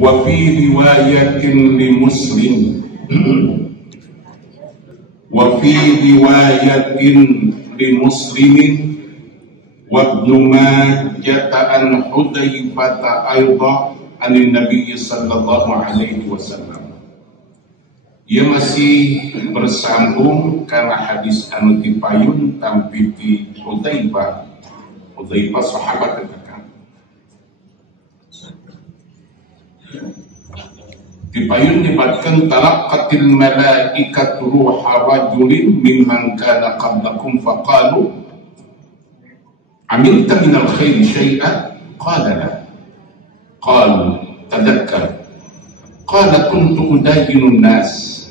wa fi riwayatin li Muslim wa fi riwayatin li Muslimin wa Ibnu Majah an Hudzaifah aidan anin Nabi sallallahu alaihi wasallam. Ia masih bersambung karena hadis anu dipayun tampi ti Hudzaifah sahabat katakan dipayun dibatkan talaqqatil malaikatu ruha rajulin mimman kana qablakum faqalu amilta minal khairi syai'an qala la qalu tadhakkar qala kuntu udayinun nas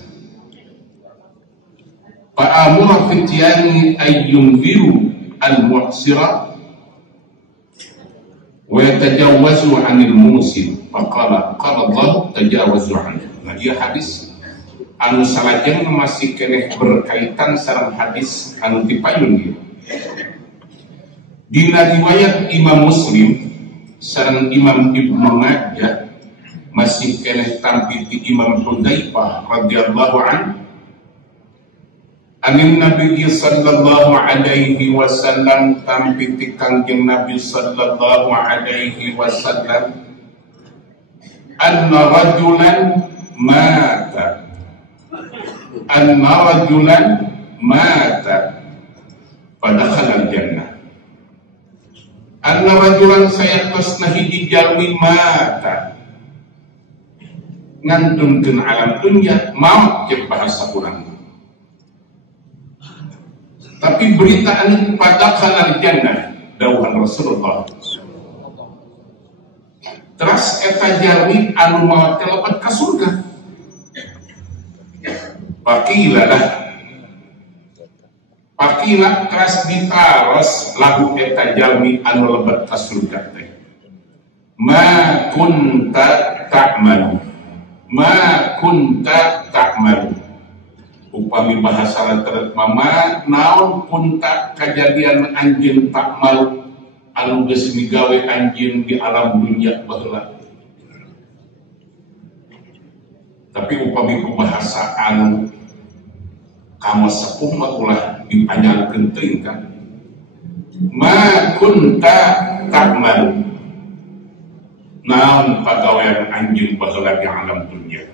fa'amura fityani ayyunziru al-mu'sira wa yatajawwazu 'anil musir faqala qala Allah tajawazu 'anhu. Nah, dia hadis anu salajeng masih keneh berkaitan sareng hadis anu dipayun ieu. Dina riwayat Imam Muslim sareng Imam Ibnu Majah masih keneh tampi ti Imam Hudzaifah radhiyallahu anhu anin Nabi sallallahu alaihi wasallam tampi ti Kangjeng Nabi sallallahu alaihi wasallam anna rajulan mata padakhala al-jannah. Anna rajulan sayaktasna hiji jalmi mata ngantungkeun alam dunya maut jeung bahasa urang. Tapi berita anu padakhala al-jannah dawuhan Rasulullah. Teras eta jalmi anu maot teh leupat ka surga. Pakila teras ditaros lagu eta jalmi anu lebat ka surga teh. Ma kunta ta'malu. Upami bahasa lantaran mama naon kunta kejadian anjeun ta'mal anu geus migawe anjeun di alam dunya baheula. Tapi upami bahasa anu kama sepuh mah ulah dipanjangkeun teuing kan. Ma kunta ta'mal. Naon pagawean anjeun baheula di alam dunya.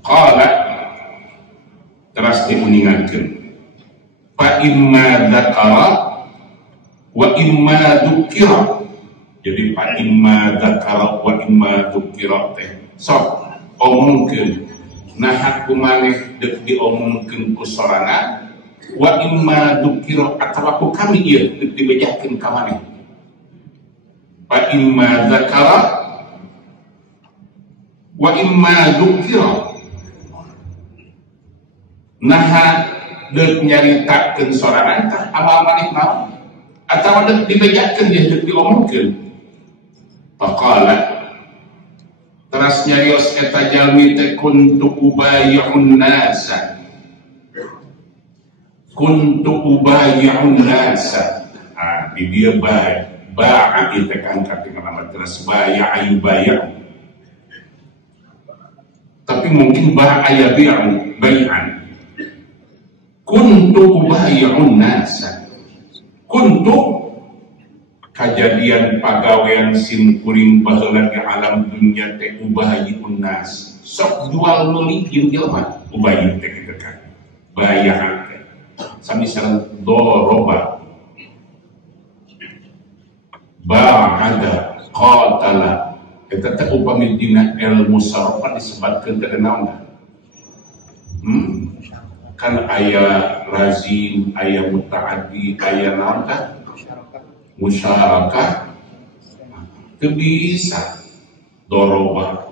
Qala teras diuningankeun fa imma dzakara wa imma dzukira. Jadi fa imma dzakara wa imma dzukira teh sok omongkeun nah kumaneh deuk diomongkeun ku sorana wa imma dzukira atawa ku kami ieu deuk dibejahkeun ka maneh. Fa imma dzakara wa imma dzukira nah deuk nyaritakeun sorangan tah amal maneh naon atawa deuk dibejakeun dia deuk diomongkeun. Faqala teras nyarios eta jalmi teh kuntu ubayyun nasa di dia ba'a kita kan dengan nama teras baya'a tapi mungkin ba'a yabi'u bay'an. Kuntu ubayyun nasa kuntu kejadian pagawean sim kuring baheula di alam dunya teh ubayyun nas sok jual meuli jeung jelema ubayy teh kitu kan bayah sami sareng doroba ba'ada qatala eta teh upami dina ilmu sarfa disebutkeun teh naon kan aya lazim, aya mutaaddi, aya naon tah? Musyarakah. Teu bisa doroba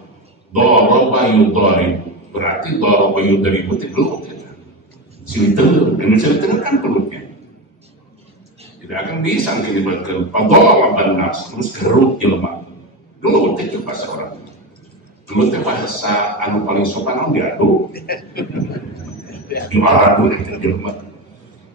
yudaribu. Berarti doroba yudaribu teh gelut eta. Cinten, cinten kan gelutnya. Tidak akan bisa dilibatkan padolaban nas terus gerut jelema. Gelut teh bahasa orang. Gelut teh bahasa anu paling sopan diadu. Gimana dulu jelema.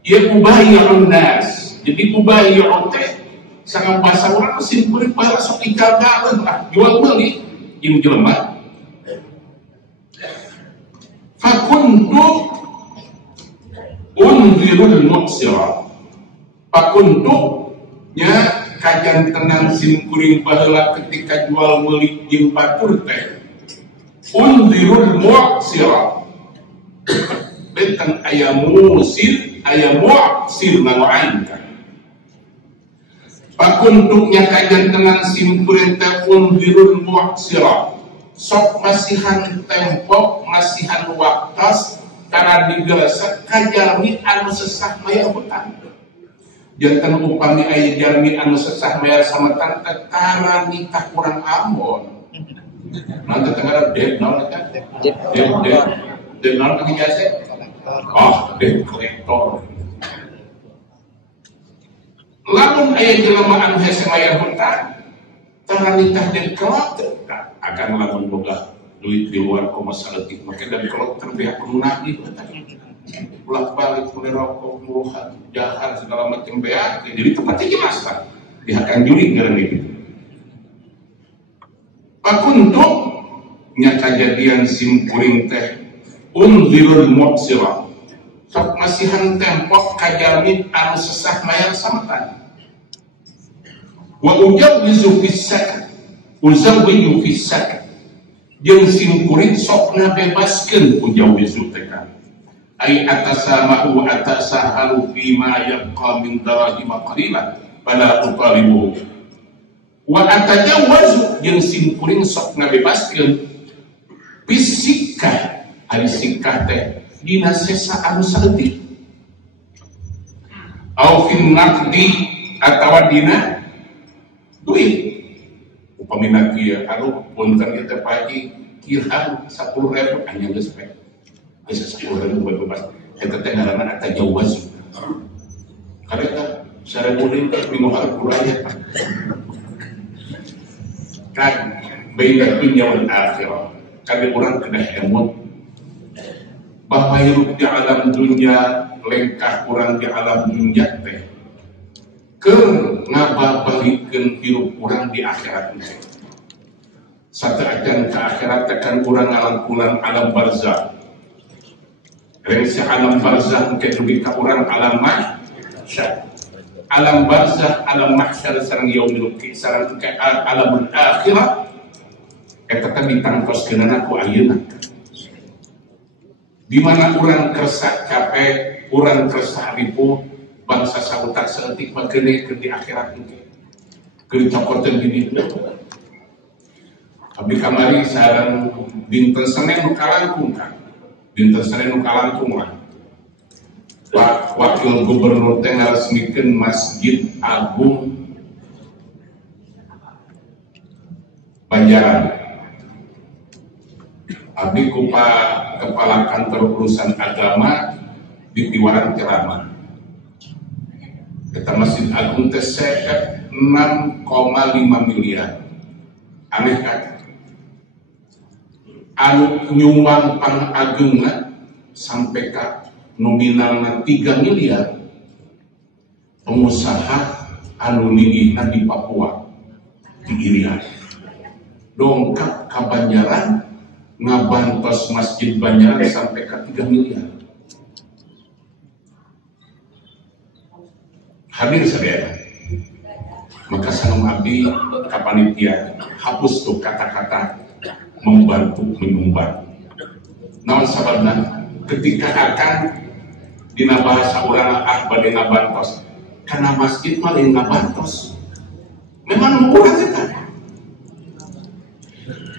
Ia ubayyun nas. Jadi ubayyun teh sangat bahasa orang simkuring para sok dijaga jual beli yang jelema. Fakuntu unzirul muksira. Fakuntu nya kajan tenang simkuring baheula ketika jual beli jeung batur teh. Unzirul muksira. Bentang ayam musir, ayam muksir nangwainkan. Pakuntuknya kajian tenang simpurin tepun birul muaksirah. Sok masihan tempo, masihan waktas, karena digerasa kajami anu sesah maya hutang. Jantan upami ayah jarmi anu sesah maya sama tante, karena nikah kurang ambon. Nanti tengah dek, nanti dek, nanti jasa. Oh, dek kolektor. Lamun ayah jelamaan hese maya hutang, tara nikah dan kelak akan lamun boga duit di luar komasaletik maka dan kelak terbiak penunagi bolak balik mulai rokok muruhan jahat segala macam beak jadi tempatnya jelas pak dihakan juri ngarang itu. Pakuntuk nya kejadian simpuring teh unzirul muksirah. Sok masihan tempok kajamin anu sesah mayar samatan. Wa ujawwizu fissak, uzawwiyu fissak. Jeung simkuring sok ngabebaskeun ujawwizu teh kan. Ai atasamahu atasahalu fima yabqa min darahim qalilan fala tutalibuhu. Wa atajawwazu jeung simkuring sok ngabebaskeun fisikah ari sikah teh dina sesa anu saeutik au fin naqdi atawa dina duit upami kieu anu punten eta pagi kirhan 10.000 anya geus pe geus 10.000 bebas eta teh ngaranna atajawaz kareta sarebudeun minggu harkuraya kan baina dunya wal akhirah kami urang kena emot bahwa hidup di alam dunia lengkah kurang di alam dunia teh ke ngababalikeun hidup kurang di akhirat teh sateuacan ke akhirat tekan kurang ngalangkulan alam barzakh rengsi alam barzakh ke lebih ka urang alam mahsyar alam barzakh alam mahsyar sareng yaumul qiyamah sareng ke alamul akhirah eta teh ditangtoskeunana ku ayeuna di mana orang kersa capek, orang kersa ribu, bangsa sabutar seetik makanya ke di akhirat ini, ke cokotan di dunia. Tapi kamari sarang dinten Senin nukalangkung kan, dinten Senin nukalangkung lah. Wakil gubernur teh ngaresmikeun Masjid Agung Banjaran. Abdi kupa kepala kantor urusan agama di Tiwaran Ceramah. Kita Masjid Agung teh 6,5 miliar. Aneh kan? Anu nyumbang pangagungna sampai ke nominalna 3 miliar. Pengusaha anu ningihna di Papua, di Irian. Dongkap ka Banjaran ngabantos Masjid Banjaran sampai ke 3 miliar. Hadir saudara. Maka salam abdi kapanitia hapus tuh kata-kata membantu menyumbang. Namun sababna ketika akan dina bahasa urang bade ngabantos karena masjid mah lain ngabantos. Memang urang eta.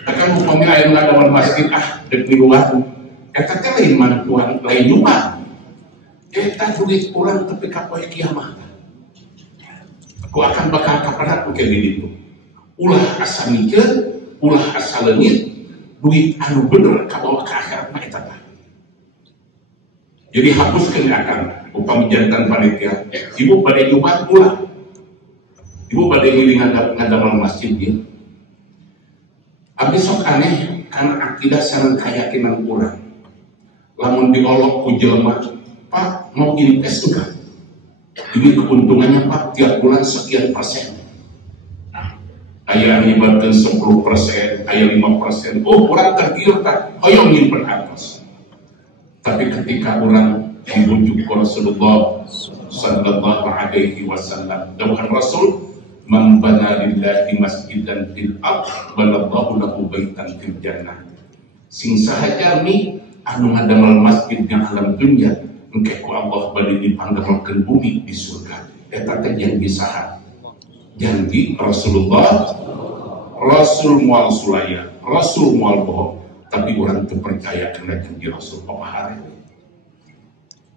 Akan upami aya ngadawan masjid dek di luar eta teh lain mantuan lain nyumbang eta duit urang tepi ka poe kiamat aku akan bakal kapanat mungkin di ditu ulah asa mikir ulah asa leungit duit anu bener ka bawa ka akhirat mah eta tah jadi hapuskeun akan upami jantan panitia ibu bade Jumat ulah ibu bade ngiling ngadamal masjid ieu abdi sok aneh karena akidah sareng keyakinan urang. Lamun diolok ku jelema, Pak mau invest enggak? Ini keuntungannya Pak tiap bulan sekian persen. Aya nyibatkeun 10%, aya 5%. Oh, orang tergiur tak hoyong nyimpen atas. Tapi ketika orang membujuk Rasulullah sallallahu alaihi wasallam, dawuhan Rasul, "Man bana lillahi masjidan fil ardh banallahu lahu baitan fil jannah." Sing sahaja mi anu ngadamel masjid di alam dunya, engke ku Allah bade dipangdamelkeun bumi di surga. Eta teh janji saha? Janji Rasulullah. Rasul mual sulaya, Rasul mual bohong, tapi orang tu percaya kena janji Rasul pemahari.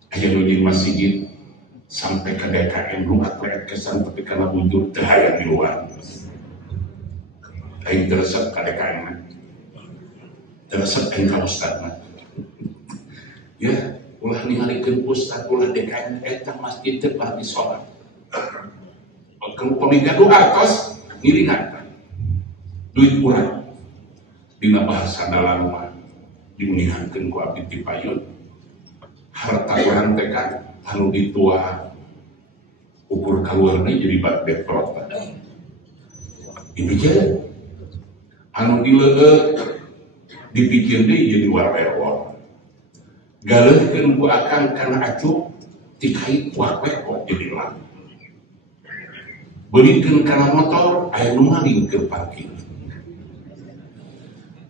Aya nu di masjid sampai ke DKM lu atlet kesan tapi karena bujur teu hayang di luar. Aing teresep ka DKM. Teresep aing ka ustadna. Ya, ulah ningalikeun ustad ulah DKM eta masjid teu bari salat. Kalau pemimpin artos ngiringan duit kurang dina bahasa dalam mah diunihankeun ku abdi ti payun harta urang teh kan anu ditua ukur kaluarna jadi bat betrot dipikir anu dileueut dipikir deui jadi warwewor galeuhkeun ku akang kana acuh ti kait warwe kok jadi lang belikan kana motor aya nu maling ke parkir,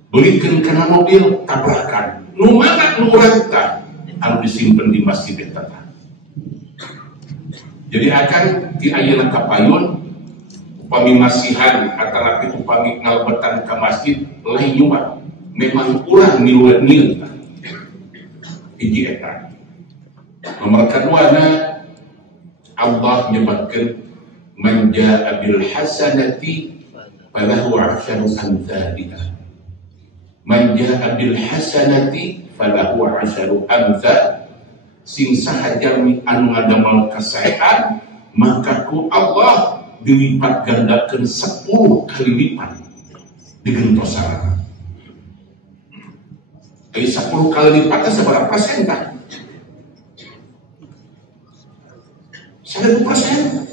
belikan kana mobil tabrakan nu mana nu urang anu disimpen di masjid eta. Jadi akan di ayeuna kapayun upami masihan antara itu upami ngalbetan ka masjid lain nyumat memang urang nilueun hiji eta. Nomor kaduana Allah menyebutkan man jaa bil hasanati falahu 'asharu amsalha. Man jaa bil hasanati falahu 'asharu amsal. Sing sahaja anu ngadamel kasaean maka ku Allah dilipat gandakeun 10 kali lipat digentosana. Ai 10 kali lipatnya sabaraha persen kan? 100%.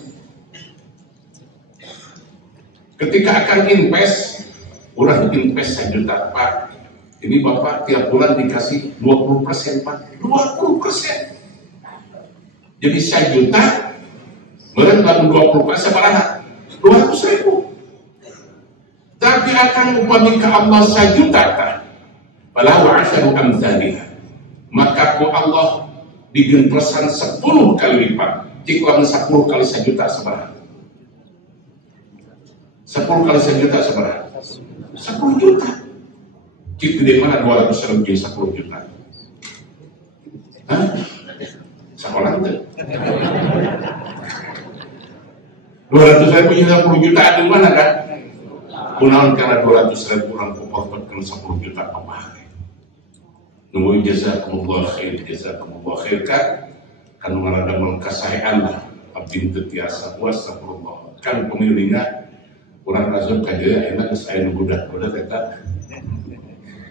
Ketika akan invest, udah invest 1 juta Pak. Ini Bapak tiap bulan dikasih 20% Pak. 20%. Jadi 1 juta, bulan dalam 20% berapa? 200.000. Tapi akan upami ke Allah 1 juta Pak. Walau 'asharu amsalha. Maka ku Allah digentosan 10 kali lipat. Jika 10 kali 1 juta seberapa? 10 kali 1 juta seberapa? 10 juta. Cik gede mana 200.000 10 juta? Hah? Sekolah itu? 200.000 10 juta ada di mana kan? Kunaon karena 200.000 orang kupototkan 10 juta pemahari. Nunggu jazakumullah khair kan? Kan mengadamel kasaean lah. Abdi teu tiasa puasa Allah. Kan pemilihnya kurang razum kaja enak geus aya nu budak-budak eta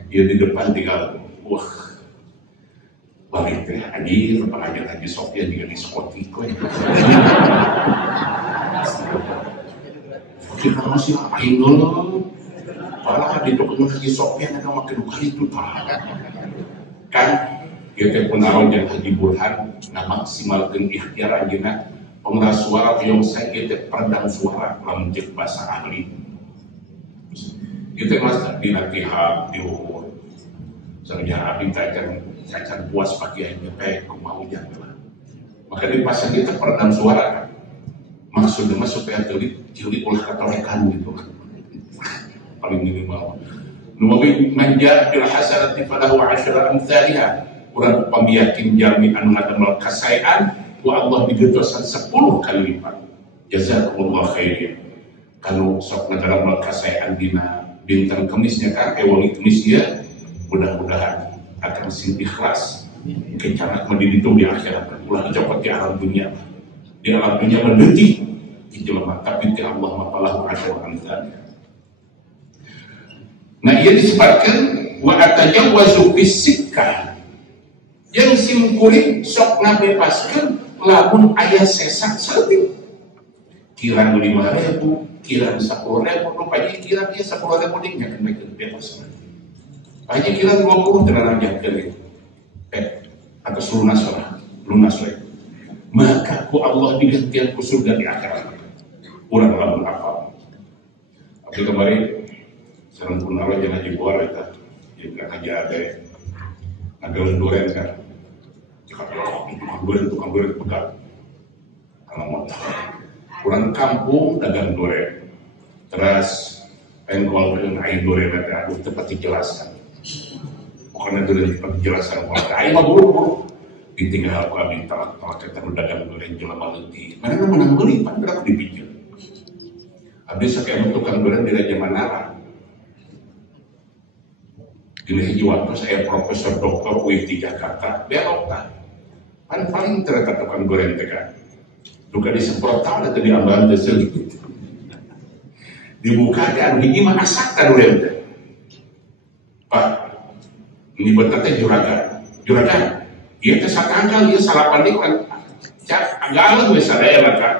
ieu di depan tinggal wah balik teh haji pengajian Haji Sofyan juga di Skoti kowe kita masih ngapain dulu malah di dokter Haji Sofyan ada makin kali itu kan ieu teh punaon jeung Haji Burhan ngamaksimalkeun ikhtiar anjeunna pengeras suara yang saya kita peredam suara dalam cek bahasa ahli kita mas di latihan di umur sejarah abdi cacan puas pagi aja kumau jangan maka di pasar kita peredam suara kan maksudnya supaya jeli ulah katorekan gitu paling minimal numabi manja bil hasanati falahu 'asharu amsalha urang pamiyakin jami anu ngadamel kasaean wa Allah digentosan 10 kali lipat. Jazakumullah khair. Kalau sok negara kasaean dina bintang kemisnya kan wangi kemisnya mudah-mudahan akan sing ikhlas kencarat mendiditung di akhirat ulah copot di alam dunia. Di alam dunia mendetik di jelema tapi di Allah mapalahu asyaru amsalnya. Nah ia disebutkan wa atajawwazu fisikah yang simkuring sok ngabebaskeun lamun aya sesak saeutik kirang 5.000, kirang 10.000, rupanya kirang dia 10.000 dingnya kan mereka bebas. Hanya kirang 20 tenan aja kali. Atas lunas lah. Maka ku Allah digantian ku surga di akhirat. Kurang lamun apa. Tapi kemarin sareng pun Allah jangan dibuat kita. Jadi aja ada. Ada duren kan. Tukang duren pegang. Kalau mau pulang kampung dagang duren. Terus pengkol dengan air duren ada aduh tepat dijelaskan. Bukan duren tepat dijelaskan. Ayo mah buru-buru. Ditinggal aku ambil talak kita dagang duren jual malenti. Mana menang beli pan berapa dipinjam. Habis saya tukang duren di Raja Manara. Di hiji waktu saya profesor doktor UIT Jakarta, belok kan. Paling ternyata tukang duren teh kan. Duka disemprot tahu atau diambil desel gitu. Dibuka dan hiji mana sakta duren teh. Pak, ini betul teh juragan. Dia teh satangkal dia salapan deui kan. Cak agak we sadaya lah kan.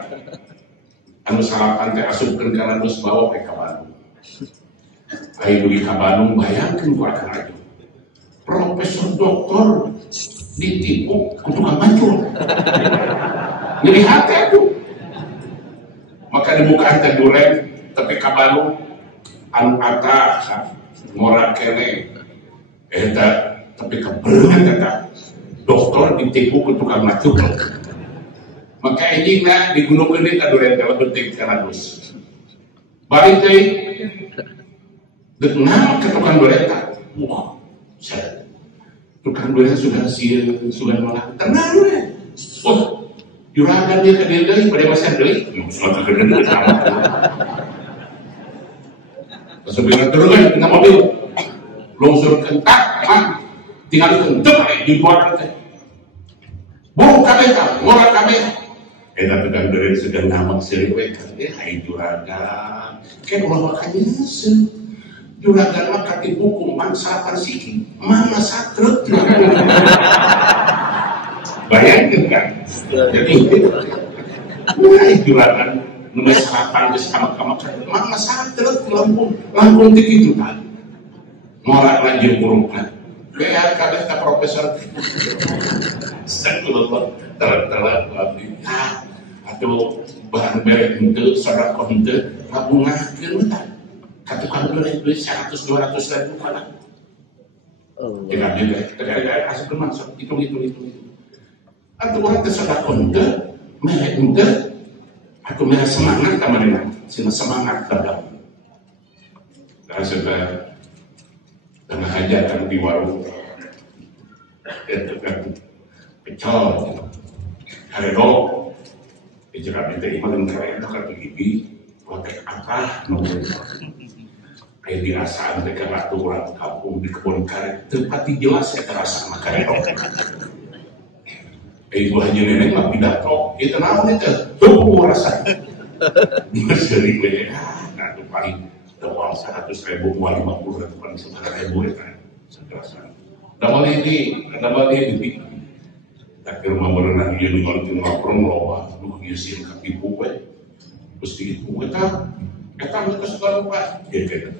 Anu salapan teh asupkeun kana dus bawa ke Bandung. Ayo dugi ka Bandung bayangkeun ku akan aju. Profesor doktor ditipu ku tukang mancung. Ngelihat itu. Maka dibuka teh duren tapi ka Bandung anu atas ngorak kene eta tapi keberengan kata dokter ditipu ke tukang macul. Maka ini di Gunung Gede ada duren teh penting karena dus. Balik teh dengar ke tukang duren teh. Wah, tukang duren sudah malah tenang we. Oh, juragan dia ke dia deui pada masa deui. Sudah ke gede sama. Sebenarnya terus dengan mobil longsor kentak, tinggal kentuk di luar teh. Buru kabeh ngora kabeh. Eta tukang duren sudah namak seueur we hai juragan. Kan ulah makanya seueur. Juragan mah katipu kuman salapan siki. Mana satrek. Bayangkeun kan. Jadi mulai juragan nu salapan geus kamak-kamak. Mana satrek langkung teh kitu kan. Ngora lanjut burukna. Kayak kabeh ka profesor. Astagfirullah, telat abdi. Atuh bahan bere henteu, sedekah henteu, ngabungahkeun tah. Ka tukang duren duit 100-200 ribu kana. Tidak ada asupkeun masuk hitung. Atuh urang teh sedekah henteu, mere henteu. Atuh mere semangat ka manehna, sina semangat dagang. Rasa tengah hajatan di warung. Itu kan pecel, karedo, jerat itu iman dan karedo kan begini, kotek apa, nunggu. Kayak dirasaan mereka ratu orang kampung di kebun karet, tempat jelas saya terasa sama karedo. Ibu haji nenek mah pidato, itu namun itu, tuh rasa. Mas dari gue, nah itu paling uang 100.000, uang 50.000, paling 9.000 ya kan, seterasa. Damal ini, tak kira mau berenang dia nunggu ngapron loa, nunggu yusin kaki buku, terus di buku kita mereka suka lupa, dia kayak gitu.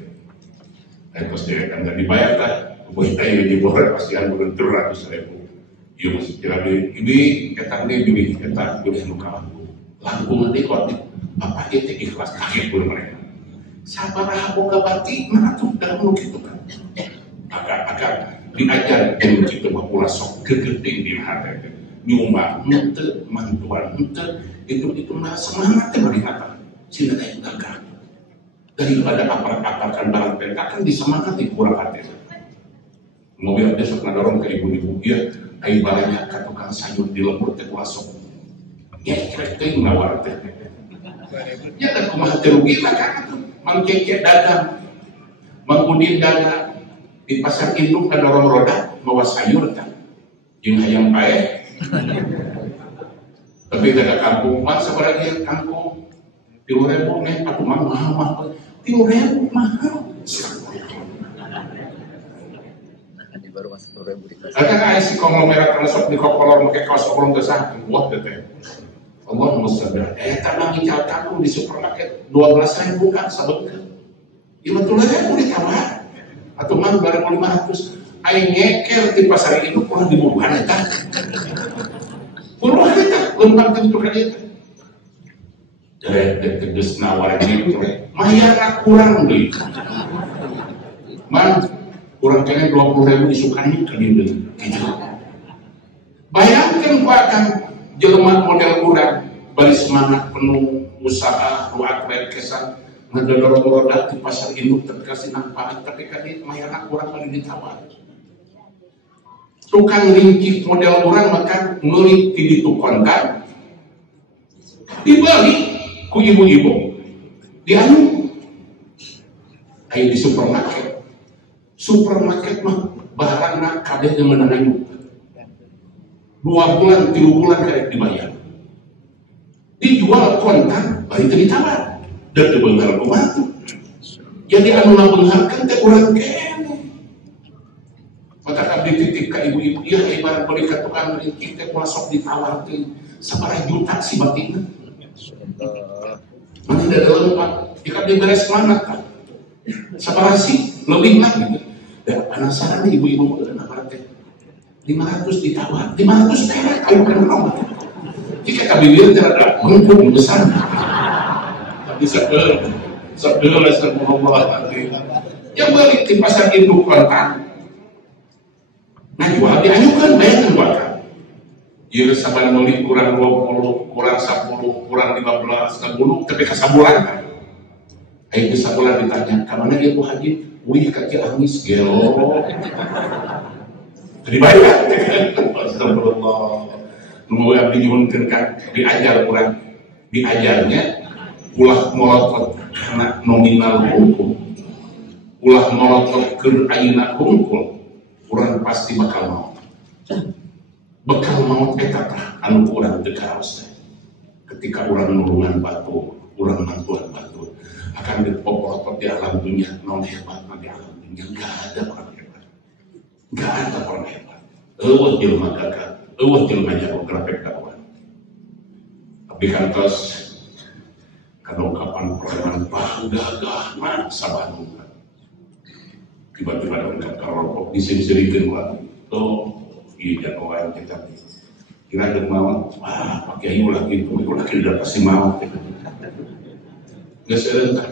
Terus dia kan nggak dibayar kan, buku kita yang diborong pasti yang berentur 100.000. Dia masih kira ini kita luka lagu nanti kok apa dia ikhlas kaget pun mereka. Sabar aku kabati mana tuh dalam gitu kan. Agak diajar yang kita pula sok gegedeng di hati nyumbang ente mantuan ente itu mah semangat bagi apa sini kayak gagal daripada aparat-aparatkan barang mereka kan disemangati kurang hati mobil besok ngadorong ke ibu-ibu dia air barangnya ke tukang sayur di lembur teh pula sok ya kira-kira ngawar teh ya dan kumaha terugi lah kan mangkeke dagang mangudin dagang di pasar induk ada orang roda bawa sayur kan yang hayam pae tapi ada kampung mas seberapa yang kampung 3.000 nih aku mahal 3.000 mahal baru masuk 2.000 di kelas ada nggak sih konglomerat masuk di kopolor pakai kaos oblong besar wah teteh Allah musabah. Tanah minyak kamu di supermarket 12.000 kan sabutkan. 50.000 ditawar. Atau man barang 500. Aing nyeker di pasar itu kurang di buruhan eta. Buruhan eta, lempang tentu kan eta. Teges nawarin itu. Mayar kurang beli. Man kurang kena 20.000 disukani ke dia. Bayangkan Pak kan jelema model kurang bari semangat penuh usaha ruat baik kesan ngedodor-dodor di pasar induk terkasih manfaat tapi kan itu mayana kurang kali ditawar. Tukang ringkih model orang maka ngelik di itu kontan dibalik ku ibu-ibu dianu ayo di supermarket mah barangna kabeh yang menanganyu 2 bulan 3 bulan karek dibayar dijual kontan baru itu ditawar dan dibengar pembantu jadi anu ngabeungarkeun teh urang kene maka abdi titip ka ibu-ibu ieu ibarat beli ka tukang ringkih teh sok ditawarkeun sabaraha juta si batina mana ada lengkap jika diberes mana kan sabaraha sih lebih lah gitu dan penasaran ibu-ibu kenapa teh 500 ditawar 500 perak ayo kenal jika kami lihat terhadap menghukum besar tapi sebelum Allah yang balik di pasar induk kontan nah jual dianyukan bayar bakal ya saban meuli kurang 20 kurang 10 kurang 15 10 tapi kasabulan kan ayo kasabulan ditanya kemana dia Bu Haji wih kaki angis gelo dibayar astagfirullah nunggu abdi nyuhunkeun kan diajar kurang diajarnya ulah molotot karena nominal hukum ulah molotot keur ayeuna hungkul urang pasti bakal maut eta tah anu urang teu karaos ketika urang nulungan batu urang bantuan batu akan dipopot di alam dunia non hebat di alam dunia enggak ada orang hebat enggak ada orang hebat eueuh jelema gagah eueuh jelema jago grafik dakwah tapi kantos kadongkapan preman gagah mah sabandung tiba-tiba ada ungkap karokok disiri-sirikeun ku tuh ieu jadwal kita kira ada mau Pak Kiai ulah kitu ulah kieu pasti mau geus eueuh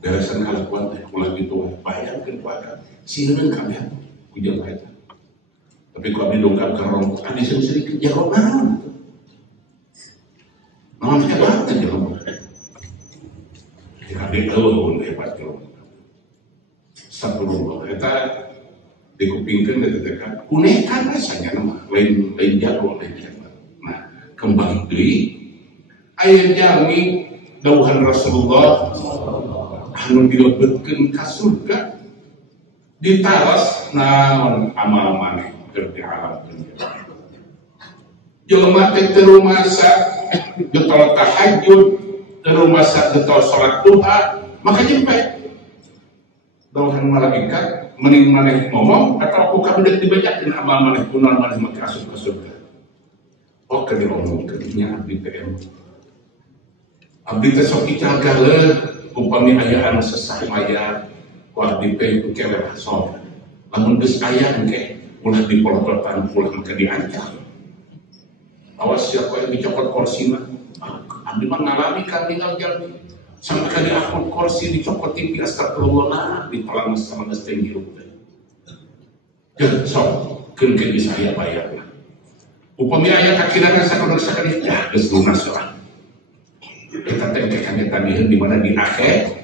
beresan kalakuan teh ulah kitu bayangkeun ku ada sieun kabeh ujang eta tapi kalau didongkap karokok adi siri-sirikeun jago naon naon hebat teh jago jika dia tahu hebat jago Astagfirullah, kita dikupingkan dari dekat, kunekan rasanya nama, lain jago, lain hebat. Nah, kembali dari ayat jami dauhan Rasulullah, anu dilebetkeun ka surga, ditaras naon amal maneh keur di alam dunya. Jelema teh teu rumasa getol tahajud, teu rumasa getol salat duha, maka nyampe dauhan malaikat mending maneh ngomong atau aku kabeh dibacakeun amal maneh kunaon maneh make asup ka surga. Oh keur diomongkeun nya abdi teh. Abdi teh sok icagaleun upami aya anu sesah maya ku abdi teh kewe sok. Lamun geus aya engke ulah dipolototan ulah make diancam. Awas siapa yang dicopot kursi mah. Abdi mah ngalami kan tinggal jalmi. Sampai kali akun kursi dicopot tinggi astagfirullah ditelan sama ngesting hirup dan sok keun bisa aya bayar upami aya kakirangan sakadar ya geus lunas lah eta teh kan eta di mana di akhirat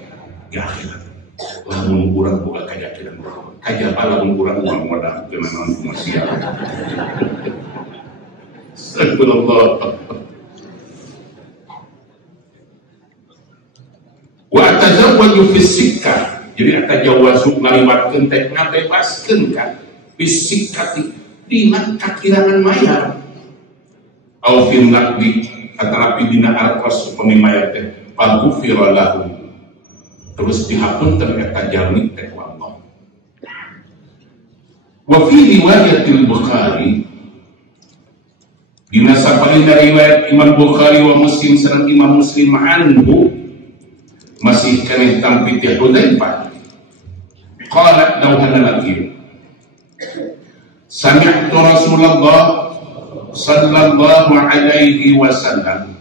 di akhirat lamun urang boga kajakiran kajaba lamun urang modal teu naon manusia astagfirullah wa tazawwaju fisikka jadi atajawazu ngaliwatkeun teh ngabebaskeun kan fisikati dina kakirangan mayar au fil naqdi atarapi dina arqas pemimayar teh faghfira lahu terus dihapunten eta jalmi teh ku Allah wa fi riwayatil Bukhari Dina sapalina riwayat Imam Bukhari wa Muslim sareng Imam Muslim anhu masih keneh tampi ti Hudzaifah. Qala dawuhna laki. Sami'tu Rasulullah sallallahu alaihi wasallam.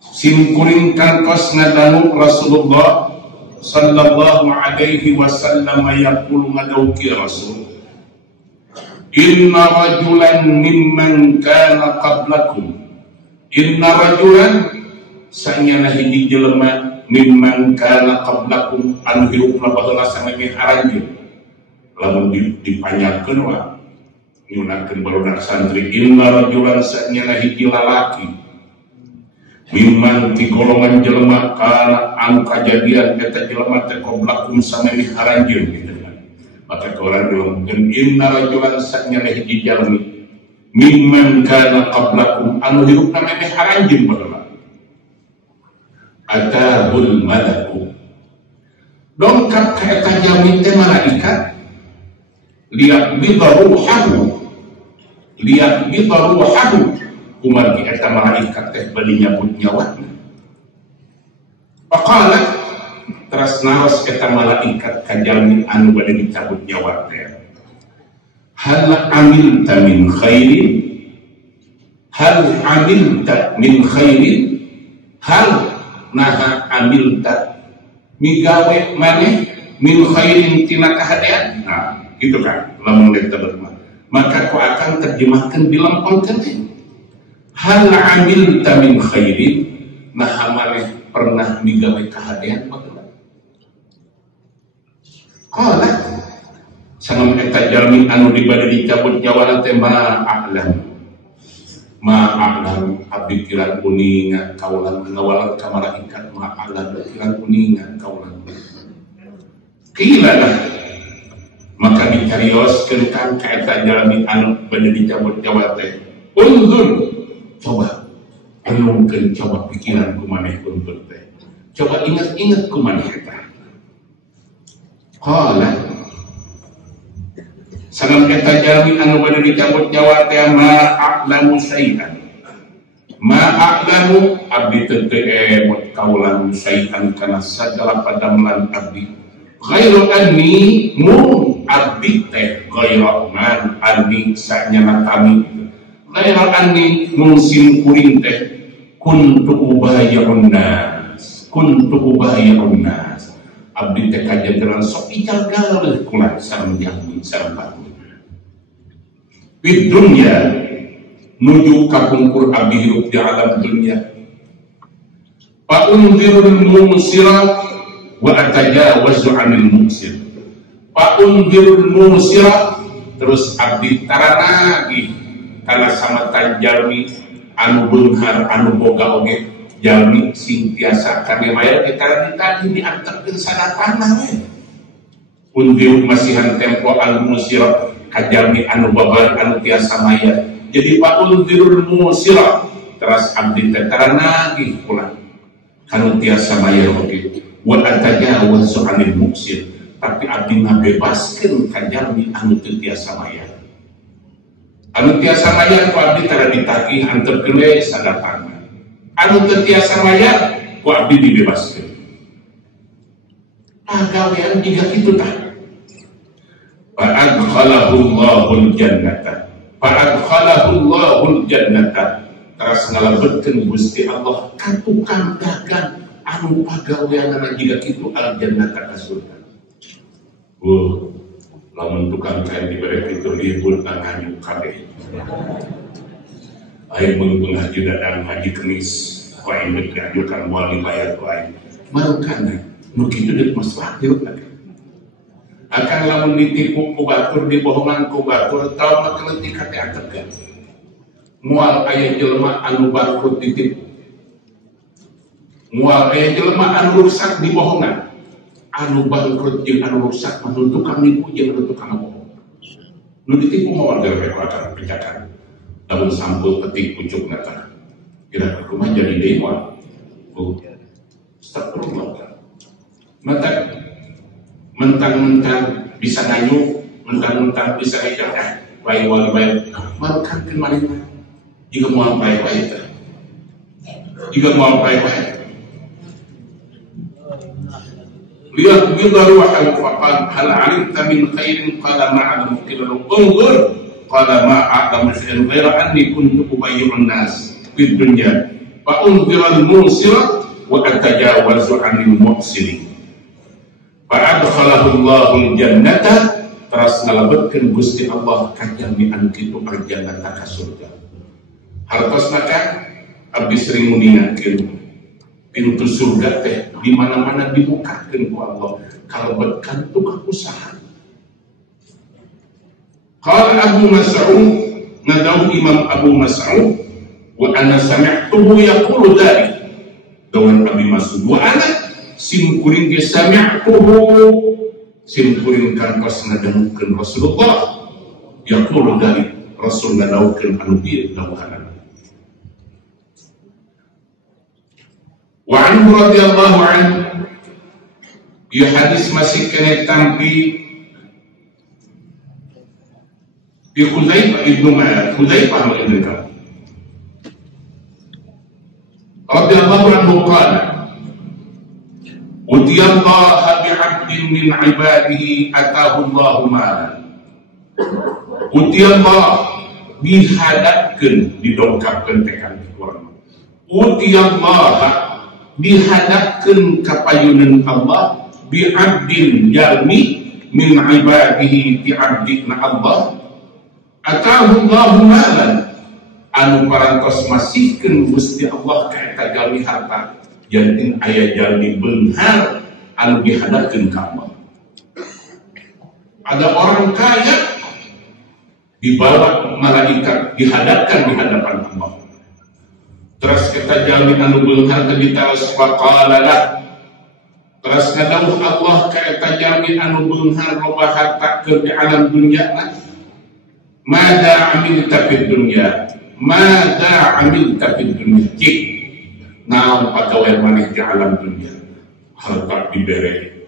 Simkuring kantos ngadangu Rasulullah sallallahu alaihi wasallam yaqulu ngadauki Rasul. Inna rajulan mimman kana qablakum. Inna rajulan sanyana hiji jelema mimman kana qablakum anu hirupna baheula samemeh aranjeun. Lamun dipanyakeun wa nyunakeun barudak santri inna rajulan sanyana hiji lalaki mimman ti golongan jelema kana anu kajadian eta jelema teh qablakum samemeh aranjeun gitu. Maka orang bilang inna rajulan sanyana hiji jalmi mimman kana qablakum anu hirupna memeh haranjeun baheula atahul malaku dongkap ka eta jalmi teh malaikat liat bidaruhahu kumargi eta malaikat teh bali nyabut nyawana faqala teras naos eta malaikat ka jalmi anu bade dicabut nyawa teh hal amilta min khairin hal naha amilta migawe maneh min khairin tina kahadean. Nah gitu kan lamun eta berma maka ku akan terjemahkan dilempangkeun teh hal amilta min khairin naha maneh pernah migawe kahadean baheula. Qala sangat eta jalmi anu dibade dicabut nyawana teh ma'a'lam abdi kirang kuningan kaulan ngawalan ka malaikat ma'a'lam kirang kuningan kaulan qila maka dicarioskeun ka eta jalmi anu bade dicabut nyawa teh unzur coba renungkeun coba pikiran kumaneh unzur teh coba ingat-ingat kumaneh eta. Qala sanam eta jalmi anu bade dicabut nyawa teh ma'a'lamu abdi teu emot kaulan syai'an kana sagala padamlan abdi ghairu anni mun abdi teh ghairu man anni sanyana kami ghairu anni mun sim kuring teh kuntu ubayyun nas abdi teh kajenderan sok ical-cal kula sareng jalmi sareng batur. Di dunya nuju kapungkur abdi hirup di alam dunya. Fa unzirul musira wa atajawazu 'anil musir. Fa unzirul musira terus abdi taranagi kana samatan jalmi anu beunghar anu boga oge jalmi sing tiasa kanemaya kita tadi diantarkeun sadatana we undiu masihan tempo anu musira ka jalmi anu babar anu tiasa maya jadi pa undirul musira teras abdi teh taranagi pula anu tiasa maya oge wa atajawazu 'anil muksir tapi abdi ngabebaskeun ka jalmi anu teu tiasa maya anu tiasa maya ku abdi tara ditagih anteukeun we sadatana anu tertiasa maya ku abdi dibebaskeun. Pagawean jiga kitu tah. Fa adkhalahu Allahul jannata. Teras ngalebetkeun Gusti Allah ka tukang dagang anu pagaweanna jiga kitu al jannata ka surga. Lamun tukang kain dibere kitu libur tangan kabeh. Ayo mengaji dadang haji kemis kau ingin diajukan wali bayar kau ayo marukan nuki itu dari masalah hidup lagi akan lamun ditipu ku batur dibohongan ku batur tau makeleti kate ategan mual aya jelema anu batur ditipu mual aya jelema anu rusak dibohongan anu bangkrut jeung anu rusak anu tukang nipu jeung anu tukang bohong nu ditipu mah warga rekrutan pijakan namun sampul petik pucuk nata kira rumah jadi dewa astagfirullah mentang-mentang bisa nganyuk mentang-mentang bisa ngejak baik wali baik marukan ke mana jika mau baik-baik jika mau baik-baik lihat bidaru faqal hal alimta min khairin qala ma'lam qila unzur qala ma a'lamu shay'an ghaira anni kuntu ubayyi'un nas fid dunya fa unzira al-musira wa atajawazu 'anil muhsinin fa adkhalahu Allahu al-jannata teras ngalebetkeun Gusti Allah ka jami'an kitu arjannata ka surga hartosna kan abdi sering mengingatkeun pintu surga teh di mana-mana dibukakeun ku Allah kalebetkan tukang usaha. Qala Abu Mas'ud nadaw Imam Abu Mas'ud wa ana sami'tuhu yaqulu dzalik dengan Abi Mas'ud wa ana simkuring ge sami'tuhu simkuring kan pas ngadengukeun Rasulullah yaqulu dzalik Rasul ngadawkeun anu dieu dawuhan wa anhu radhiyallahu anhu ieu hadis masih kena tampi di Hudzaifah ibnu Hudzaifah radhiyallahu anhu qala utiyallaha bi'abdin min ibadihi atahu Allahu malan utiyallah dihadapkeun didongkapkeun tekan di Quran utiyallaha dihadapkeun kapayunan Allah bi'abdin jalmi min ibadihi ti abdina Allah atahu Allahu malan anu parantos masihkeun Gusti Allah ka eta jalmi harta jantin aya jalmi beunghar anu dihadapkeun ka Allah. Ada orang kaya dibawa malaikat dihadapkan di hadapan Allah. Terus kita jalmi anu beunghar teh ditaos faqala lah. Terus ngadawuh Allah ka eta jalmi anu beunghar loba harta keur di alam dunya mah. Mada amilta fid dunya? Mada amilta fid dunya? Cik. Naon pagawe maneh di alam dunya? Harta dibere,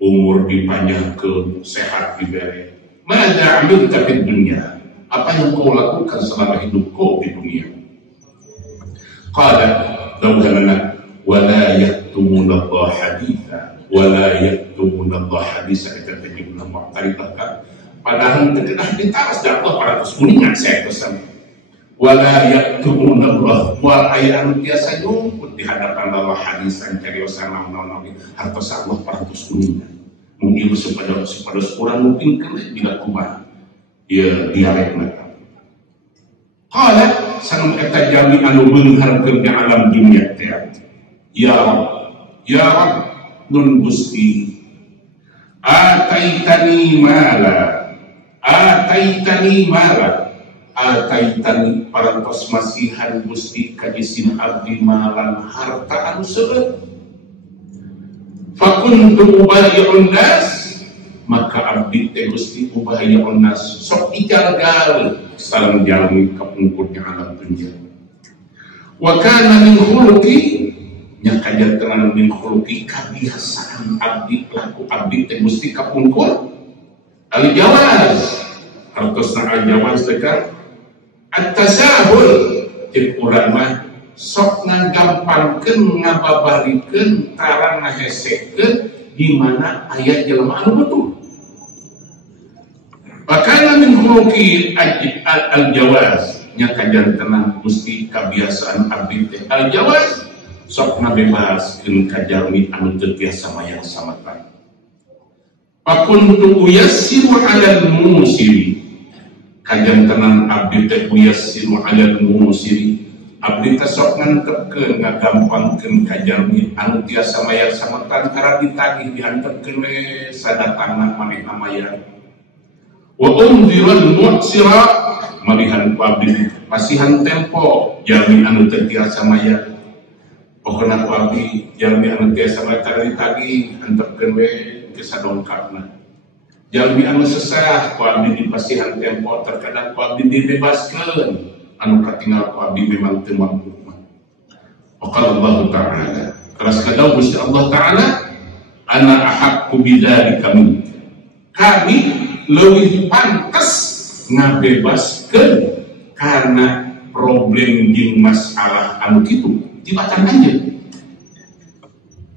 umur dipanjangkeun, sehat dibere. Mada amilta fid dunya? Apa yang kau lakukan selama hidup kau di dunia? Qala dawuhana wala yaktumuna Allah haditha wala yaktumuna Allah haditha eta teh dina mu'taridah padahal teu ditaras da Allah para kuningan saya pesan wala yaktumuna Allah wal aya anu tiasa nyumput di hadapan Allah hadisan cariosan naon-naon hartos Allah para kuningan mungkin supaya urang mungkin kena tidak kumaha ieu dialekna. Qala sanum eta jalmi anu beungharkeun di alam dunya teh ya Rab nun Gusti ataitani parantos masihan Gusti ka isim abdi malan harta anu seueur fakuntu ubayyi'un nas maka abdi teh Gusti ubayyi'un nas sok dijalgal sareng jalmi kapungkur di alam dunya wa kana min khuluqi nya kajantenan min khuluqi kabiasaan abdi laku abdi teh Gusti kapungkur al jawaz hartosna al jawaz teh kan at-tasahul cek urang mah sok ngagampangkeun ngababarikeun tarang ngahesekeun di mana aya jelema anu betul. Bakana min khuluqi al-jawaz nya kajantenan Gusti kabiasaan abdi teh al-jawaz sok ngabebaskeun ka jalmi anu teu tiasa mayang samatan. Pakuntu yassiru 'alal musiri kajantenan abdi teh yassiru 'alal musiri abdi teh sok ngantepkeun ngagampangkeun ka jalmi anu tiasa mayang samatan karena ditagih diantepkeun we sadatangna manehna mayang. Wa unziral mu'sira malihan abdi pasihan tempo jalmi anu teu tiasa mayang pokona abdi jalmi anu tiasa mayang ditagih antepkeun we geus sadongkapna jalmi anu sesah ku abdi dipasihan tempo terkadang ku abdi dibebaskeun anu katinggal ku abdi memang teu mampu qala Allah Ta'ala keras kadaw Gusti Allah Ta'ala ana ahaqqu bidzalika min kami leuwih pantes ngabebaskeun karena problem jeung masalah anu kitu tibatan aja.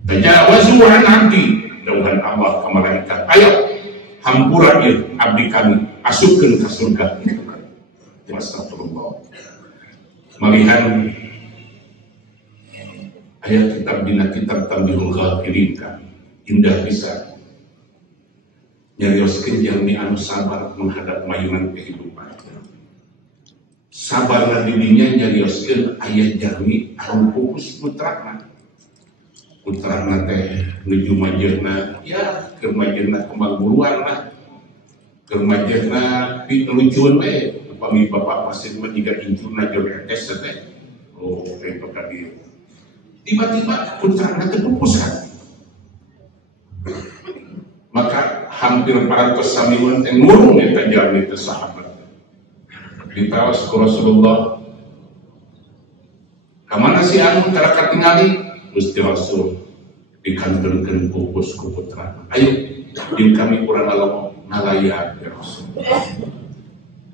Tajawazu an abdi, dauhan Allah ka malaikat, ayo hampura ieu abdi kami asupkeun ka surga. Astagfirullah. Malihan ayat kitab dina kitab Tambihul Ghafirin kan indah bisa nyarioskeun jalmi anu sabar menghadap mayunan kehidupan. Sabar didinya nyarioskeun aya jalmi anu pupus putrana. Putrana teh nuju majeuhna ya keur majeuhna kembang buruan lah. Keur majeuhna pilucueun we upami bapak pasien mah jiga incurna jor etes teh. Oh, kayak tadi. Tiba-tiba putrana teh pupus kan. Maka hampir 400 samiwan teh ngurung eta jalmi teh sahabat. Ditawas ku Rasulullah. Kamana si anu tara katingali? Gusti Rasul dikantorkeun pupus ku putrana. Ayo, din kami urang lalong nalaya ya Rasul.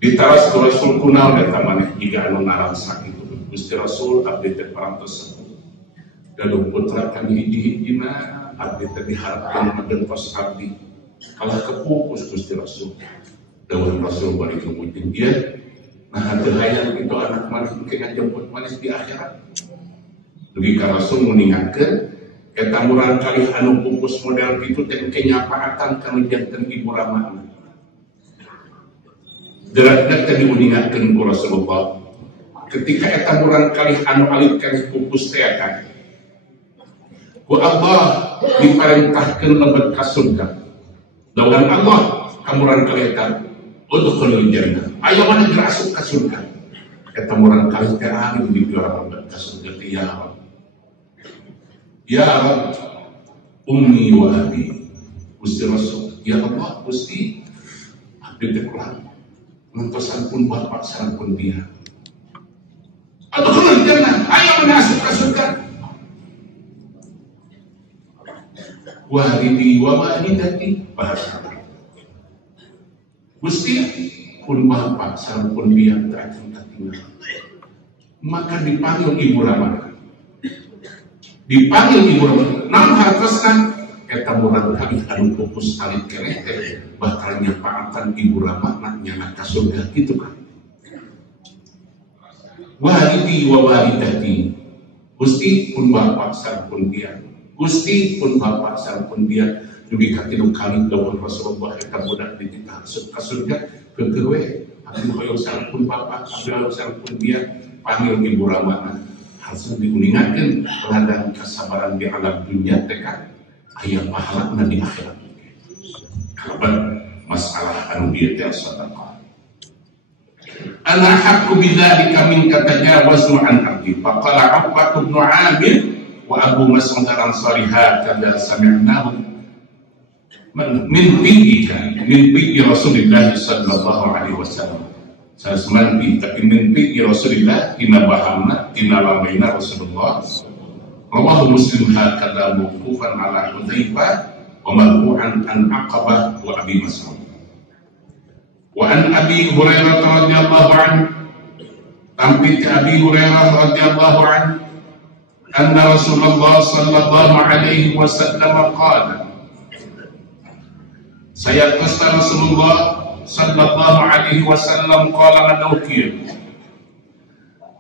Ditawas ku Rasul kunaon eta maneh jiga anu ngaran sakitu. Gusti Rasul abdi teh parantos gaduh putra kami hiji-hijina abdi teh diharapkeun magentos abdi. Kalah kepupus Gusti Rasul. Dawuh Rasul bari kemudian dia nah teu hayang itu anak manis kena jemput manis di akhirat. Dugi ka Rasul meningatkeun eta murang kali anu pupus model kitu teh engke nyapaatan kanu janten ibu ramana. Deratna teh diuningatkeun ku Rasulullah. Ketika eta murang kali anu alit kali pupus teh kan. Ku Allah diparentahkeun lebet ka surga. Dawuhan Allah kamurang kali eta udkhulul jannah. Ayo mana dirasuk ka surga. Eta murang kali teh anu dibilang lebet ka surga teh ya Allah. Ya Rabb, ummi wa abi. Gusti Rasul, ya Allah, Gusti abdi teh kurang. Ngantosan pun bapak sampun dia. Udkhulul jannah, ayo masuk ka surga. Walidi wa walidati bahasa. Gusti pun bapak sampun dia terakhir tinggal. Maka dipanggil ibu ramana. Dipanggil ibu ramana. Namun hartosna eta murang kali anu pupus alit keneh teh bakal nyapaatan ibu ramana nyana ka surga kitu kan. Walidi wa walidati. Gusti pun bapak sampun dia. Gusti pun bapak sampun dia. Dugi katilu kali dawuh Rasulullah eta budak dititah ka surga keukeuh we abdi hoyong sampun bapak abdi hoyong sampun dia panggil ibu ramana harus diuningatkeun ladang kesabaran di alam dunia teh kan aya pahalana di akhirat. Kapan masalah anu dieu teh sedekah. Ana haqqu bidzalika min katajawazu an abdi faqala Abbatu bin Amir wa Abu Mas'ud al-Ansari hakadha sami'nahu min fi'i Rasulullah sallallahu alaihi wasallam. Saya semanti tapi min fi'i Rasulullah tina bahamna tina lamaina Rasulullah. Rawahu Muslim hakadha mawqufan ala Hudzaifah wa marfu'an an Aqabah wa Abi Mas'ud. Wa an Abi Hurairah radhiyallahu anhu tampi Abi Hurairah radhiyallahu anhu anna Rasulullah sallallahu alaihi wasallam qala saya kata Rasulullah sallallahu alaihi wasallam qala madaukiy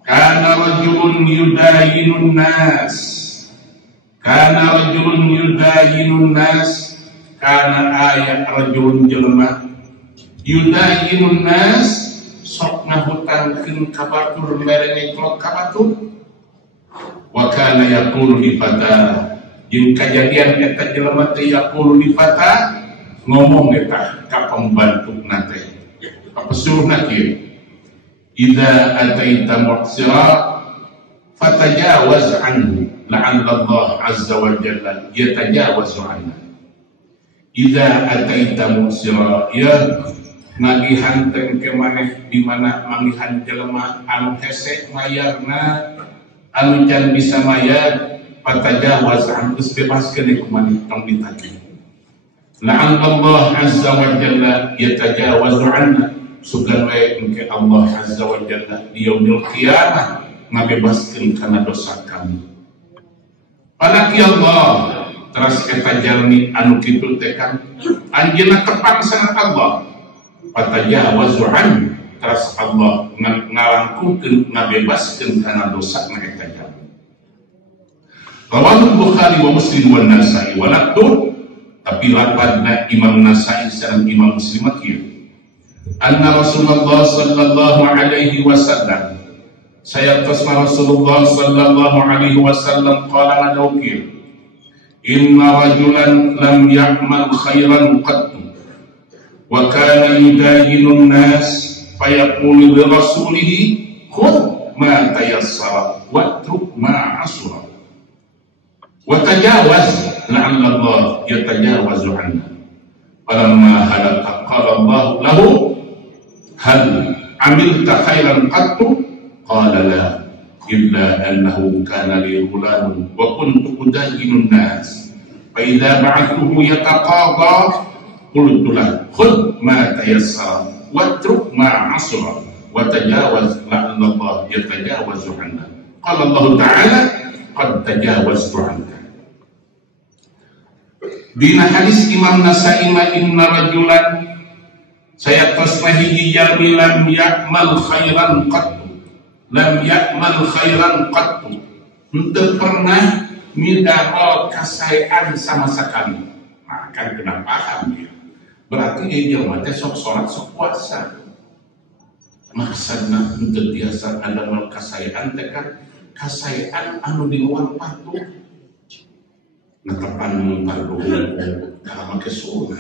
kana rajulun yudayinun nas kana ayat rajulun jelema yudayinun nas sok ngahutangkeun ka batur merene klok ka batur wa kana yaqulu li fata jeung kajadian eta jelema teh yaqulu li fata ngomong eta ka pembantukna teh pesuruhna kieu idza ataita muhsira fatajawaz anhu la'alla Allah azza wa jalla yatajawazu anhu. Idza ataita muhsira ya nagihan teh ke maneh di mana mangihan jelema anu hese mayarna anu can bisa mayar fatajawaz anhu geus bebaskeun ku maneh tong ditagih. La'an Allah azza wa jalla yatajawazu anna sugan wae engke Allah azza wa jalla di yaumil qiyamah ngabebaskeun kana dosa kami. Panaki Allah teras eta jalmi anu kitu teh kan anjeunna tepan sangat Allah. Fatajawazu an teras Allah ngalangkungkeun ngabebaskeun kana dosa na eta jalmi. Rawahu Bukhari wa Muslim wa Nasa'i wa laqtu tapi lapadna Imam Nasa'i sareng Imam Muslim kieu. Anna Rasulullah sallallahu alaihi wasallam saya tasma Rasulullah sallallahu alaihi wasallam qala madawkir inna rajulan lam ya'mal khairan qattu wa kana yudayinu an-nas fayaqulu li rasulihi khudh ma tayassara watruk ma asura wa tajawaz la'alla Allah yatajawazu anna falamma halaka qala Allah lahu hal amilta khairan qattu qala la illa annahu kana li ghulam wa kuntu udayinu an-nas fa idza ba'athuhu yataqadha qultu lahu khudh ma tayassara watruk ma asra wa tajawaz la'alla Allah yatajawazu anna qala Allah ta'ala qad tajawaztu anka. Dina hadis Imam Nasa'i ma inna rajulan saya tasna hiji jalmi lam ya'mal khairan qattu lam ya'mal khairan qattu henteu pernah midamel kasaean sama sekali. Maka kena paham ya. Berarti dia jelema teh sok salat sok puasa. Maksudna henteu biasa ngadamel kasaean teh kan kasaean anu di luar patuh. Netepan mungkar dohur kana make surga.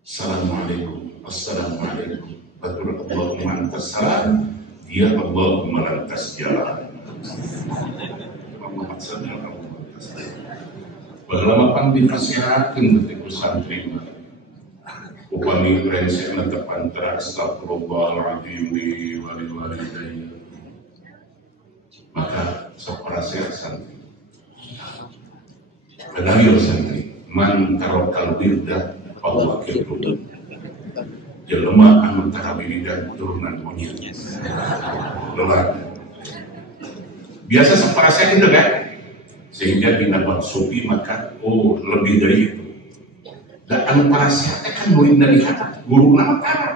Assalamualaikum. Assalamualaikum. Allahumma antas salam. Ya Allahumma lantas jalan. Muhammad sallallahu alaihi wasallam. Baheula pan dinasihatkeun detik santri mah. Upami prinsipna tepan tara astagfirullahaladzim wa lil walidayya. Maka sok parasehat santri. Kedayo santri, man tarokal wirda Allah kirudun. Jelema anu tara wiridan turunan monyet. Dolar. Biasa separasehat itu kan? Sehingga dina bab sufi maka lebih dari itu. Dan anu parasehat kan murid dari hati, guru nama tanah.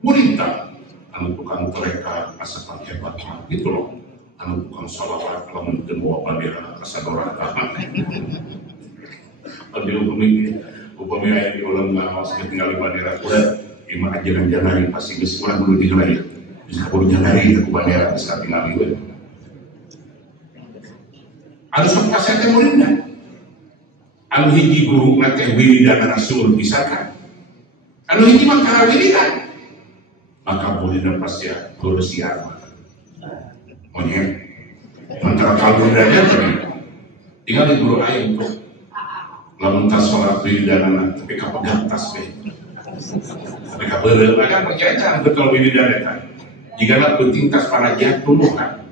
Murid tak anu tukang tereka asapan hebat gitu loh. Anu tukang salawat lamun teu bawa bandera kasadora taman. Adi upami aya di ulang ngawas tinggal di bandera kuda ima ajaran janari pasti geus urang kudu diheulai. Bisa kudu janari ku bandera geus katingali we. Anu sok pasete muridna. Anu hiji guru na teh wiridan rasul bisa kan? Anu hiji mah kana wiridan. Maka muridna pasti bersiap. Monyet antara kalbu dan tapi tinggal di guru aing tuh lamun tas sholat wiridan tapi kapegang tas be tapi kabeureuh kan percaya kan betul wiridan eta jigana penting tas para jatuh kan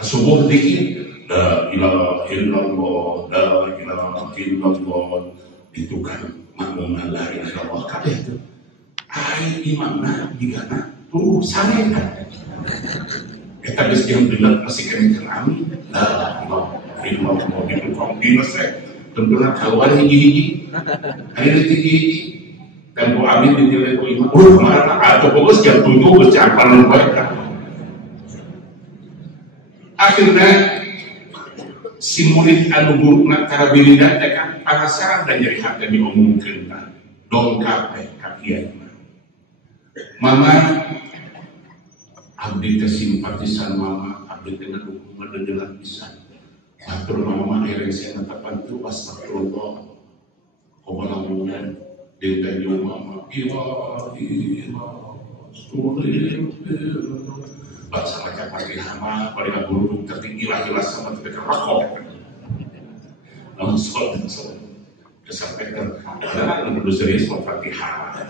subuh dikit la ilaha illallah la ilaha illallah itu kan makmumna la ilaha illallah kabeh teh ai imamna jigana tuh sare kan kita geus jam 9 masih kening amin la ilaha illallah itu kong dinas tentunya keluar hiji-hiji hari hiji tempo amin dinilai ku imam kemana atau fokus jam 7 geus campar bae akhirnya si murid anu guruna tara wiridan teh kan penasaran dan nyeri hati diomongkeun tah dongkap teh ka kiai mama abdi teh simpatisan mama, abdi teh ngedukung ngedengeran pisan. Atur mama ereng sia netepan tu astagfirullah. Qobala mulan deui jeung mama ilahi sulit. Baca baca Fatihah mah pada guru tertinggi lah sama teh rokok. Langsung kesampaian adalah perlu serius Fatihah.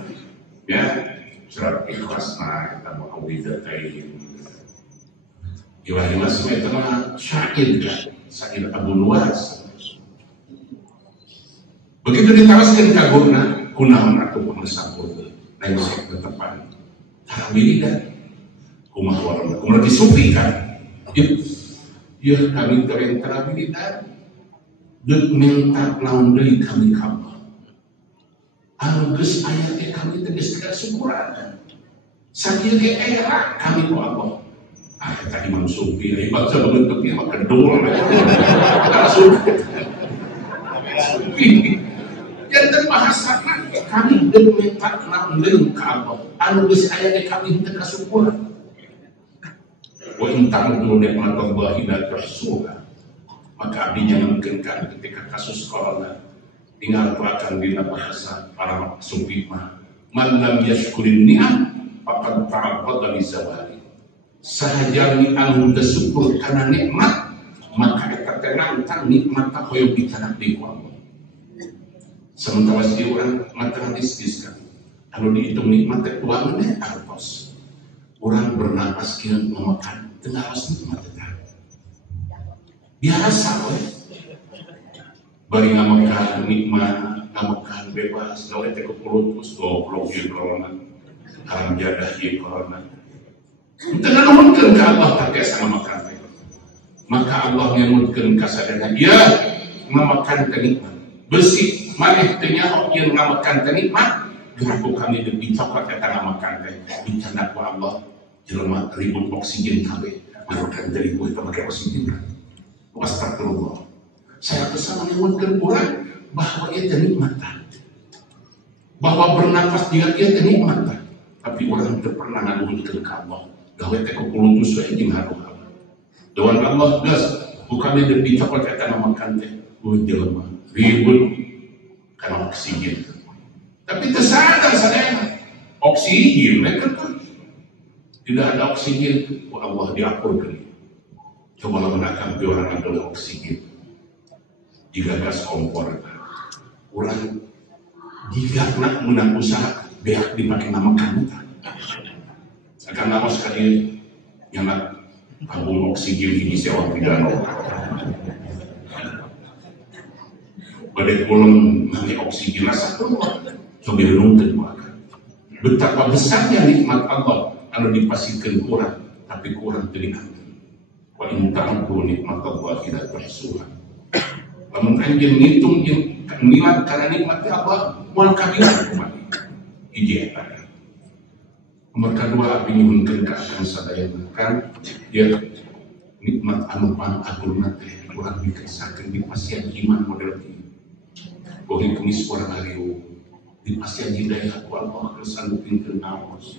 Ya. Surat Ikhlas kita mau awidatain Ibrahim Asma itu mah syair kan syair Abu Nuwas begitu diteruskan ke gurna kunaon atuh pengesapur lain sok tetepan tarawih kumaha warna kumaha disufi kan ya kami teren tarawih dan deuk minta naon deui kami ka Allah anu geus aya teh kami teh geus syukuran sakieu ge era kami ku Allah tadi Imam Sufi hebat sa bentuknya mah kedul Sufi janten bahasana kami deuk minta naon ka Allah anu geus aya teh kami teu kasyukuran wa in ta'uddu ni'matallahi la tuhsuha maka abdi nyangkeunkan ketika kasus corona tinggal akan dina bahasa para sufi mah man lam yashkurin ni'am faqad ta'abbada li zawali sahajami anu teu syukur kana nikmat maka eta teh nantang nikmat teh hoyong dicanak deui ku Allah sementara si urang materialistis kan anu dihitung nikmat teh uang teh artos urang bernapas kieu memakan teu ngaos nikmat teh biasa we bari ngamakan nikmat ngamakan bebas gawe teh keputus goblok ieu corona haram jadah ieu corona teu nuhunkeun ka Allah tapi asa ngamakan teh maka Allah nyamutkeun kasadana ieu ngamakan teh nikmat besi maneh teu nyaho ieu ngamakan teh nikmat geuraku kami deuk dicokot eta ngamakan teh dicandak ku Allah jelema ribut oksigen kabeh marokan dari ku eta make oksigen astagfirullah saya pesan menyebutkan Quran bahwa ia nikmat bahwa bernapas dia nikmat tapi orang tidak pernah ngaduhkeun ka Allah gawe teh kupulutus we jeung haruh dawan Allah geus bukan deuk dicokot eta makan teh ku jelema ribut kana oksigen tapi teu sadar sadayana oksigen mereka tidak ada oksigen ku Allah diakurkeun coba menakan orang adalah oksigen jika gas kompor orang jika nak menang usaha beak dipakai nama kamu akan nama sekali yang nak tabung oksigen ini sewa pidana badai kolom nanti oksigen rasa keluar coba renungkan betapa besarnya nikmat Allah kalau dipasihkan kurang tapi kurang telinga wa in ta'uddu nikmatallahi la tuhsuha lamun anjeun ngitung jeung niat kana nikmat Allah moal kabilang kumaha hiji eta nomor kadua abdi nyuhunkeun ka akan sadayana kan ya nikmat anu pangagungna teh urang dikesakeun di pasien iman model ieu bohi kemis urang arieu di pasien hidayah ku Allah kesanggupeun naos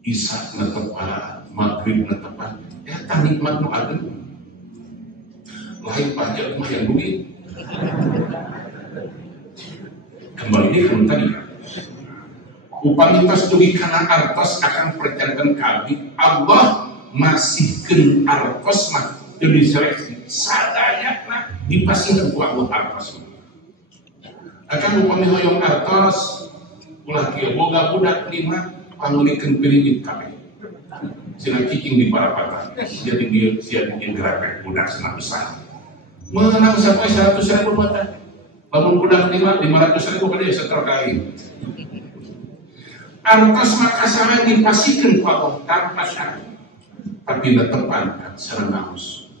Isya na tepat, maghrib na tepat, eta nikmat nu ageun. Lain pajak mah yang duit. Kembali deh kan tadi. Upami tas dugi kana artos akan perjalanan kami, Allah masihkeun artos mah teu diseleksi. Sadayana dipasihkeun ku Allah artos. Akan upami hoyong artos ulah kieu boga budak lima pangulikeun pirijit kabeh. Sina cicing di parapatan. Jadi dia siap bikin gerapek budak senang besar. Menang sampai 100.000 buatan. Lamun budak 500.000 pada setor kali. Artos makasaran dipasihkeun ku Allah tanpa syarat. Tapi netepan kan sareng naos.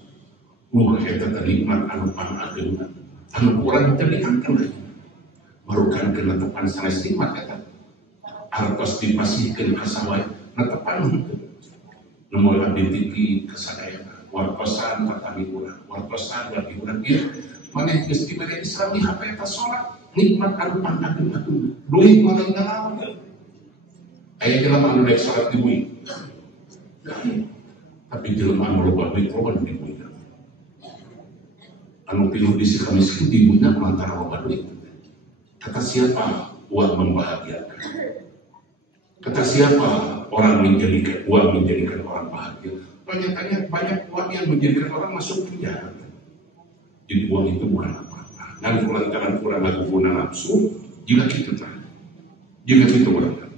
Eta nikmat anu pangageuna. Anu kurang teu diangkeun lagi. Marukan ke netepan sanes nikmat eta. Artos dipasihkeun ka sawai netepan nomor abdi tiki kesadayana wartosan tatami urang wartosan bagi urang ieu maneh geus dibere Islam di HP eta salat nikmat anu pangageun duit mah lain naon aya jelema anu daek salat di bumi tapi jelema anu loba duit di bumi anu pinuh di si kamiskin di bumi antara loba duit kata siapa uang membahagiakan. Kata siapa orang menjadikan uang menjadikan orang bahagia? Banyak uang yang menjadikan orang masuk penjara. Jadi uang itu bukan apa-apa. Dan kulantaran kurang lagu guna nafsu, jika kita tak, jika kita berangkat.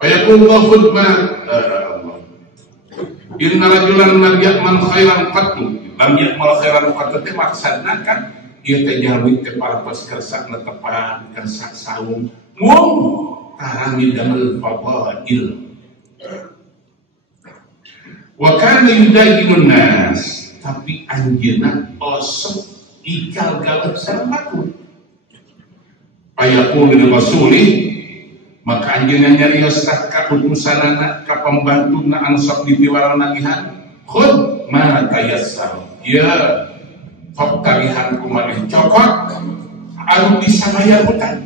Ayakullah khutbah Allah. Inna rajulan lam ya'mal khairan qattu, lam ya'mal khairan qattu teh maksudna kan ieu teh jalmi teh parantos kersa netepan kersa saum mung tarami damel fadail. Wa kana yudayyinun nas, tapi anjeunna osok ikal galak sareng batur. Ayaqul li rasuli, maka anjeunna nyarios ka utusanana ka pambantuna anu sok dipiwaran nagihan, khud ma tayassar. Ya, sok tarihan kumaneh cokot anu bisa bayar hutang.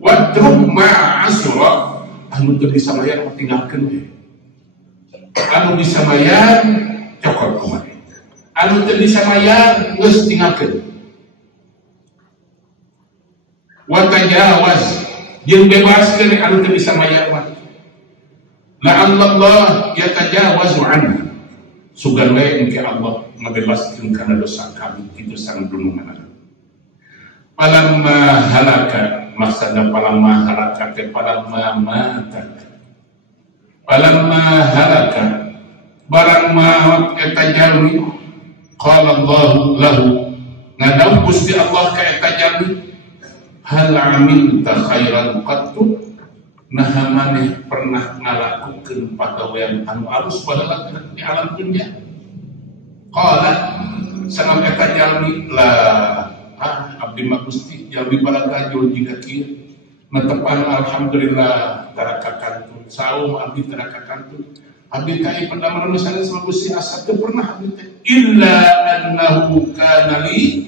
Wadruk ma asra, anu teu bisa bayar tinggalkeun we. Anu bisa bayar cokot kumaneh, anu teu bisa bayar geus tinggalkeun. Wa tajawaz, jeung bebaskeun anu teu bisa bayar mah. La'allallah yatajawazu anna, sugan we engke Allah ngabebaskeun kana dosa kami kitu sang dunungan. Palamma halaka, maksudna palamma halaka teh palamma mata. Palamma halaka, barang maut eta jalmi, qala Allah lahu, ngadaw Gusti Allah ka eta jalmi, hal amilta khairan qattu, nah maneh pernah ngalakukeun pagawean anu alus badalah di alam dunya. Qala sanam eta jalmi, la abdi mah Gusti jalmi balagajul jika kieu netepan alhamdulillah tarakakantun saum abdi tarakakantun abdi kai pendamar nusan sama Gusti asa teu pernah abdi teh illa annahu kana li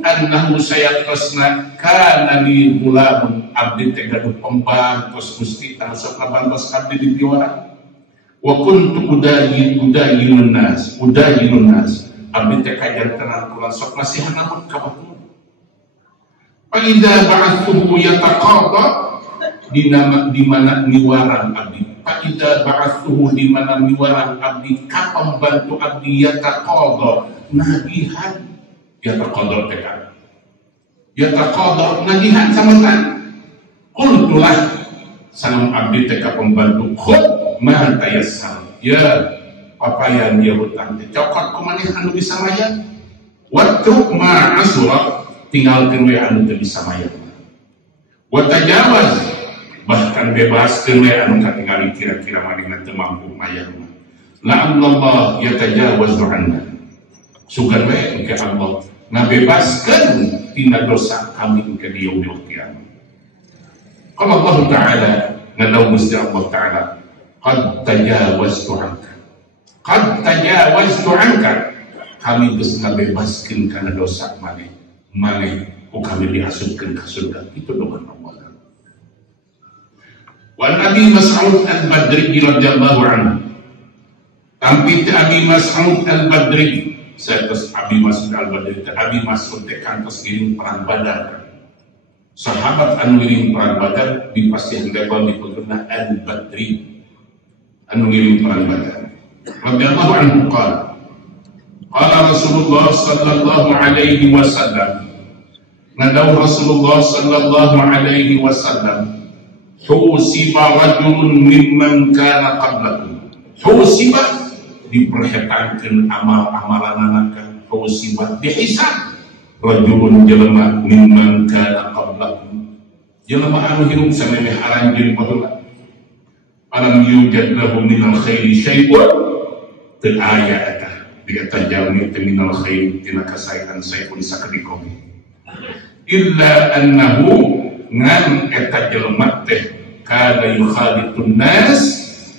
annahu sayaqasna kana li gulamun, abdi teh gaduh pembantos Gusti anu sok ngabantos abdi di piwara. Wa kuntu udayinun nas abdi teh kajantenan kula sok nasihan namun ka batur. Fa idza ba'athuhu yataqadha, di mana niwaran abdi. Fa idza ba'athuhu di mana niwaran abdi ka pembantu abdi yataqadha nagihan. Yataqadha teh kan yataqadha nagihan samatan. Qultulah sanam abdi teh ka pembantu, khud ma tayassar, ya papayan dia hutang teh cokot kumaneh anu bisa mayar. Watruk ma asra, tinggalkeun we anu teu bisa mayar. Wa tajawaz, bahkan bebaskeun we anu katingali kira-kira manehna teu mampu mayar. La'allallah yatajawazu anna, sugan we engke Allah ngabebaskeun tina dosa kami engke di yaumil qiyamah. Qala Allah Ta'ala, ngadaw Gusti Allah Ta'ala, qad tajawaztu anka, qad tajawaztu anka, kami geus ngabebaskeun kana dosa maneh ku kami diasupkeun ka surga. Itu doa Allah. Wa Nabi Mas'ud Al-Badri radhiyallahu anhu, tampi teh Abi Mas'ud Al-Badri, saeus Abi Mas'ud Al-Badri teh Abi Mas'ud teh kantos ngiring perang Badar. Sahabat anu ngiring perang Badar dipasih lebal dipeugeuna Al-Badri, anu ngiring perang Badar. Radhiyallahu anhu qala, qala Rasulullah sallallahu alaihi wasallam, ngadaw Rasulullah sallallahu alaihi wasallam, husiba rajulun mimman kana qablakum. Husiba diperhetakeun amal-amalan kan, husiba dihisab rajulun jelema mimman kana qablakum, jelema anu hirup samemeh aranjeun baheula. Alam yujad lahu minal khairi syai'un, teu aya eta dikata jalmi teu minal khairi tina kasaian syai'un sakedikomi, illa annahu ngan eta jelema teh kana yukhalitun nas,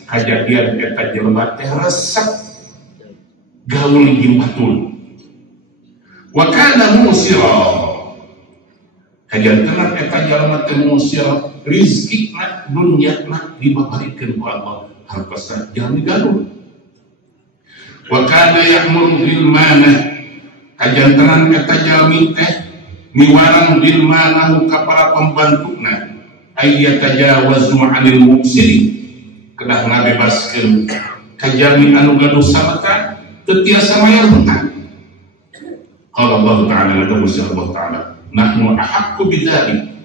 kajadian eta jelema teh resep gaul jeung batul. Wa kana musira, kajantenan eta jalma teh musira, rizki na dunya na dibabarikeun ku Allah, hartosna jalmi gaduh. Wa kana ya'muru bil mana, kajantenan eta jalmi teh niwarang bil mana ka para pembantuna, ayyatajawazu 'anil muksiri, kedah ngabebaskeun ka jalmi anu gaduh samata teu tiasa mayar hutang. Qala Allah Ta'ala, Allah Ta'ala, nahnu ahaqqu bidzalik,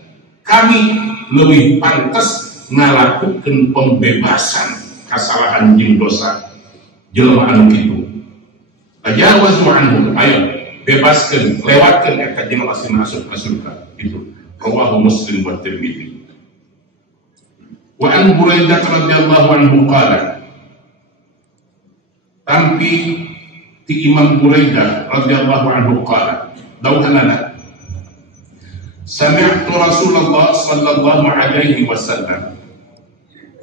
kami lebih pantas ngalakukeun pembebasan kesalahan jeung dosa jelema anu kitu. Tajawazu anhu, ayo bebaskeun, lewatkeun eta jelema sing masuk ka surga. Itu rawahu Muslim wa Tirmidzi. Wa an Buraidah radhiyallahu anhu qala, tampi ti Imam Buraidah radhiyallahu anhu qala, dawhanana sami'tu Rasulullah sallallahu alaihi wasallam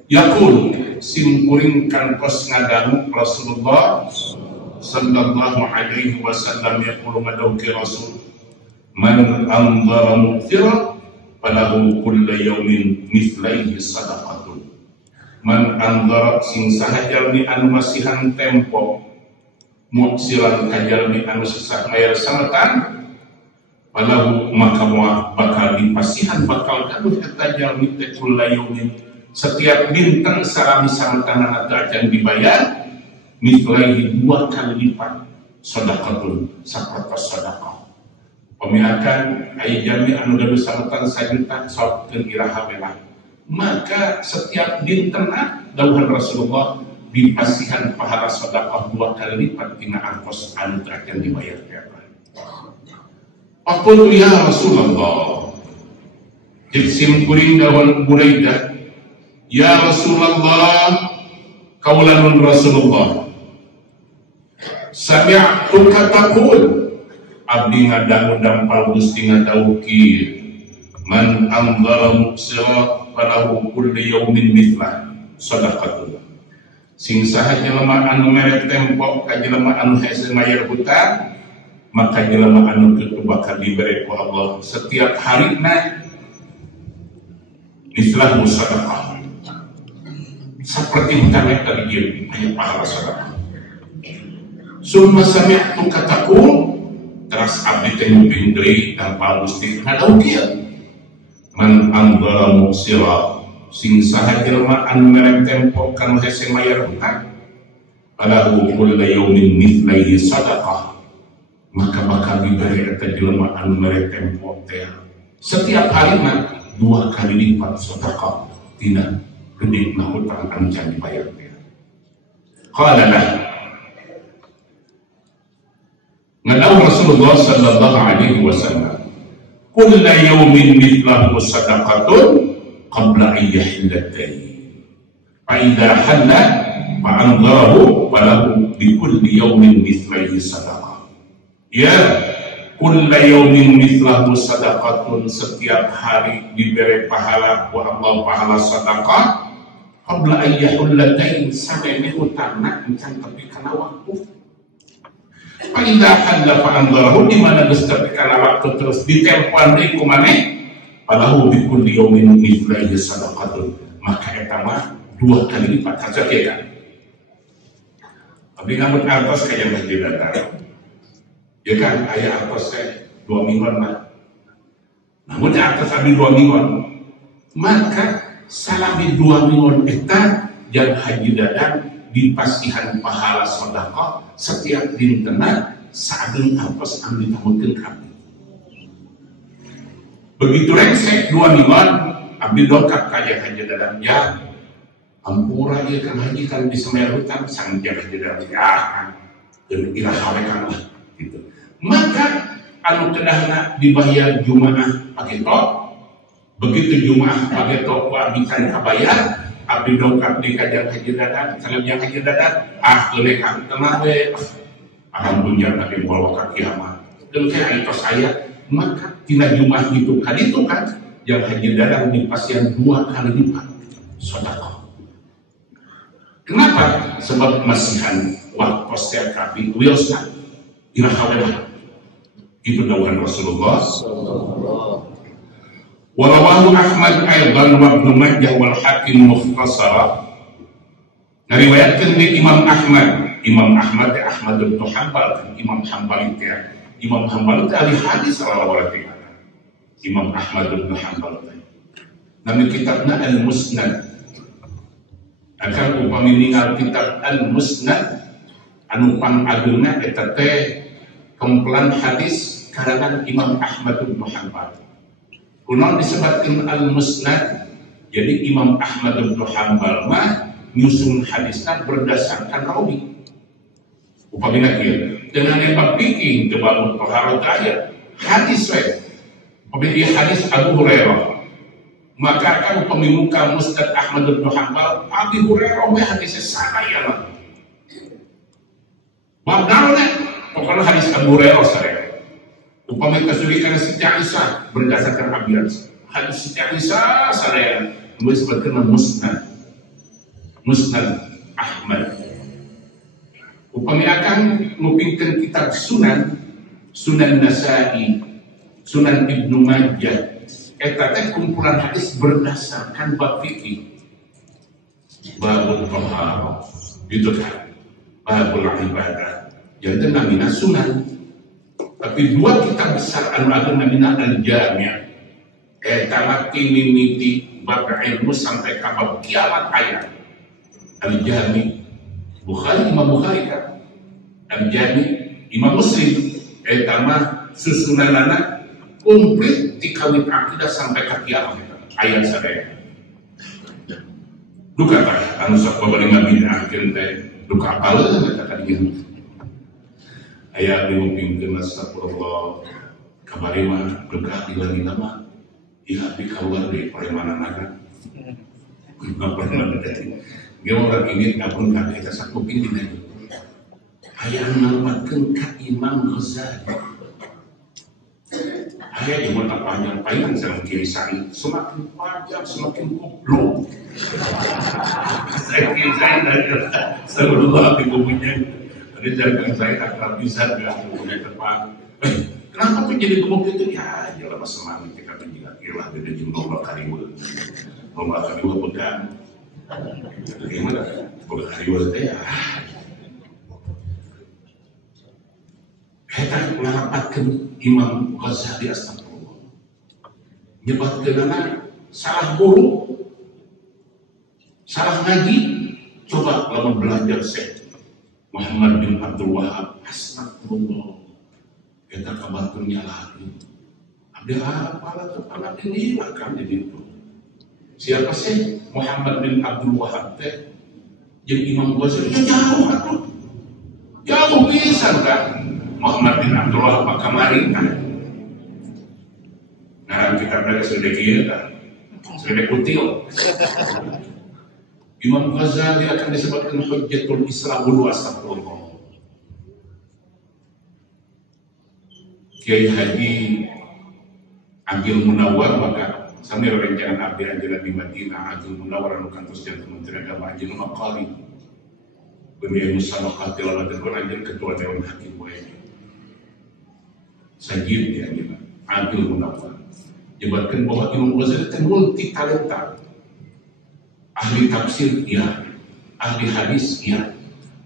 yaqul, simkuring kantos ngadamu Rasulullah sallallahu alaihi wasallam yaqulu madauki Rasul, man anzara mu'thira falahu kullu yawmin mithlaihi sadaqatun. Man anzara sing sahajalmi anu masihan tempo mu'siran kajalmi anu sesak mayar sametan, falahu maka bakal dipasihan bakal kaduh eta jalmi teh kullu yawmin setiap dinten sarami sametanana teu acan dibayar mithlaihi 2 kali lipat sadaqatun sapertos sadaqah. Pemiakan ayat jami anu gaduh sametan sajuta sakeun iraha belah, maka setiap dintenna dawuhan Rasulullah dipasihan pahala sedekah 2 kali lipat tina artos anu teu acan dibayar teh. Aqulu ya Rasulullah, jiksim kuring dawuhan Buraidah, ya Rasulullah, kaulanun Rasulullah, sami'tuka taqul, abdi ngadangu dampal Gusti ngadawuh kieu, man anzara muksira falahu kullu yawmin mithlah sadaqatun. Sing saha jelema anu mere tempo ka jelema anu hese mayar hutang, maka jelema anu kitu bakal diberi ku Allah setiap harina mithlah sadaqah. Seperti hutang yang tadi dia pahala sadaqah. Summa sami'tuka taqul, teras abdi teh nyuping deui tanpa Gusti ngadawuh kieu, man anzara muksira, sing saha jelema anu mere tempo kana hese mayar hutang, falahu kullu yawmin mithlaihi sadaqah, maka bakal diberi eta jelema anu mere tempo teh setiap harina 2 kali lipat sedekah tina gedegna hutang anu can dibayar teh. Qala lah, ngadawu Rasulullah sallallahu alaihi wasallam, kullu yawmin mithlahu sadaqatun qabla an yahilla ad-dayn, fa idza halla fa anzarahu falahu bi kulli yawmin mithlaihi sadaqah. Ya, kullu yawmin mithlahu sadaqatun, setiap hari diberi pahala ku Allah pahala sedekah qabla an yahilla ad-dayn, sampai hutangna encan tepi kana waktu. Paida hadla fa'andarahu, dimana geus tepi kana waktu terus ditempoan deui ku maneh, falahu bi kulli yawmin mithlaihi sadaqatun, maka eta mah 2 kali lipat saja kan. Tapi namun artos kaya masjid datang, ya kan aya artos teh 2 mingguan mah. Namun artos abi 2 mingguan, maka salami 2 mingguan eta yang haji dadang dipasihan pahala sedekah setiap dintenna sageung artos anu ditanggukeun ka abdi. Begitu rengsek 2 mingguan abdi dongkap ka haji dadang, ya ampura ieu kan haji kan bisa mayar hutang sang jaga haji dadang ya kan jeung iraha we kan lah gitu. Maka anu kedahna dibayar Jumaah pagetok, begitu Jumaah pagetok ku abdi can kabayar, abdi dongkap di kajang haji dadang, kajang haji dadang, kene kang tenang we, alhamdulillah tapi bawa ka kiamat. Dan kayak itu saya, maka tina Jumaah itu kaditu kan, yang haji dadang dipasihan 2 kali lipat sedekah. Kenapa? Sebab masihan waktu setiap kali wiosna irahawelah. Itu dawuhan Rasulullah. Warawahu Ahmad aidan wa Ibnu Majah wal Hakim mukhtasara. Ngariwayatkeun di Imam Ahmad. Imam Ahmad teh Ahmad bin Hanbal, Imam Hanbal teh. Imam Hanbal teh ahli hadis sallallahu alaihi wasallam. Imam Ahmad bin Hanbal teh. Nama kitabna Al-Musnad. Akan upami ningal kitab Al-Musnad anu pangagungna eta teh kumpulan hadis karangan Imam Ahmad bin Hanbal. Kunaon disebutkeun Al-Musnad? Jadi Imam Ahmad bin Hanbal mah nyusun hadisnya berdasarkan rawi. Upamina kieu dengan yang berpikir ke bab taharah ayat hadis we. Upamina hadis Abu Hurairah. Maka kan pemimuka Musnad Ahmad bin Hanbal Abu Hurairah we hadisnya saya lah. Bagusnya pokoknya hadis Abu Hurairah saya. Upamina kesulitan Siti Aisyah berdasarkan hadis Siti Aisyah saya. Mulai sebutkan Musnad Ahmad. Upami akan ngupingkan kitab Sunan Nasa'i, Sunan Ibnu Majah. Eta teh kumpulan hadis berdasarkan bab fikih. Babul taharah, gitu kan? Babul ibadah. Jadi namina sunan. Tapi dua kitab besar anu agung namina al-jami'. Eta mati mimiti bab ilmu sampai ka bab kiamat ayat. Al-jami' Bukhari, Imam Bukhari kan Al-Jami, Imam Muslim eta mah susunanana komplit dikawin akidah sampai ke kiamat ayat sadaya duka tak anu sok babaringan bid'ah teh duka apaleun eta kadieu aya dimumpingkeun astagfirullah kamari mah duka dilalina mah ieu abdi kaluar deui paremanana nggak pernah terjadi. Dia orang ingin ngapun kata kita satu pimpinan. Ayah namakan ka Imam Ghazali. Ayah yang mana panjang sama kiri sari semakin panjang semakin goblok. Saya sebelumnya di kubunya ada jalan saya akrab bisa nggak punya tempat. Kenapa tuh jadi gemuk itu? Ya, jalan semangat kita juga gila dari jumlah kaliwul. Lomba kaliwul pegang. Bagaimana? Bukan kaliwul teh ya. Kita mengapatkan Imam Ghazali astagfirullah. Nyebatkan anak salah guru, salah ngaji. Coba lama belajar Syekh Muhammad bin Abdul Wahab astagfirullah. Kita kabarnya lagi. Ada apa kepala ini akan jadi itu. Siapa sih Muhammad bin Abdul Wahab teh? Jadi Imam Ghazali jauh atuh. Jauh pisan kan. Muhammad bin Abdul Wahab kamari kan. Nah, kita belajar sudah kieu kan. Sudah kutil. Imam Ghazali akan disebutkan Hujjatul Islam dulu astagfirullah. Kiai Haji Agil Munawar maka sambil rencana abdi ajaran di Madinah Agil Munawar anu kantos jeung Kementerian Agama Ajil Maqali Beliau Musabaqah Tilawat Al-Quran ketua Dewan Hakim Buaya Sajid ya Agil Munawar jebatkan bahwa Imam Ghazali itu multi talenta, ahli tafsir ya, ahli hadis ya,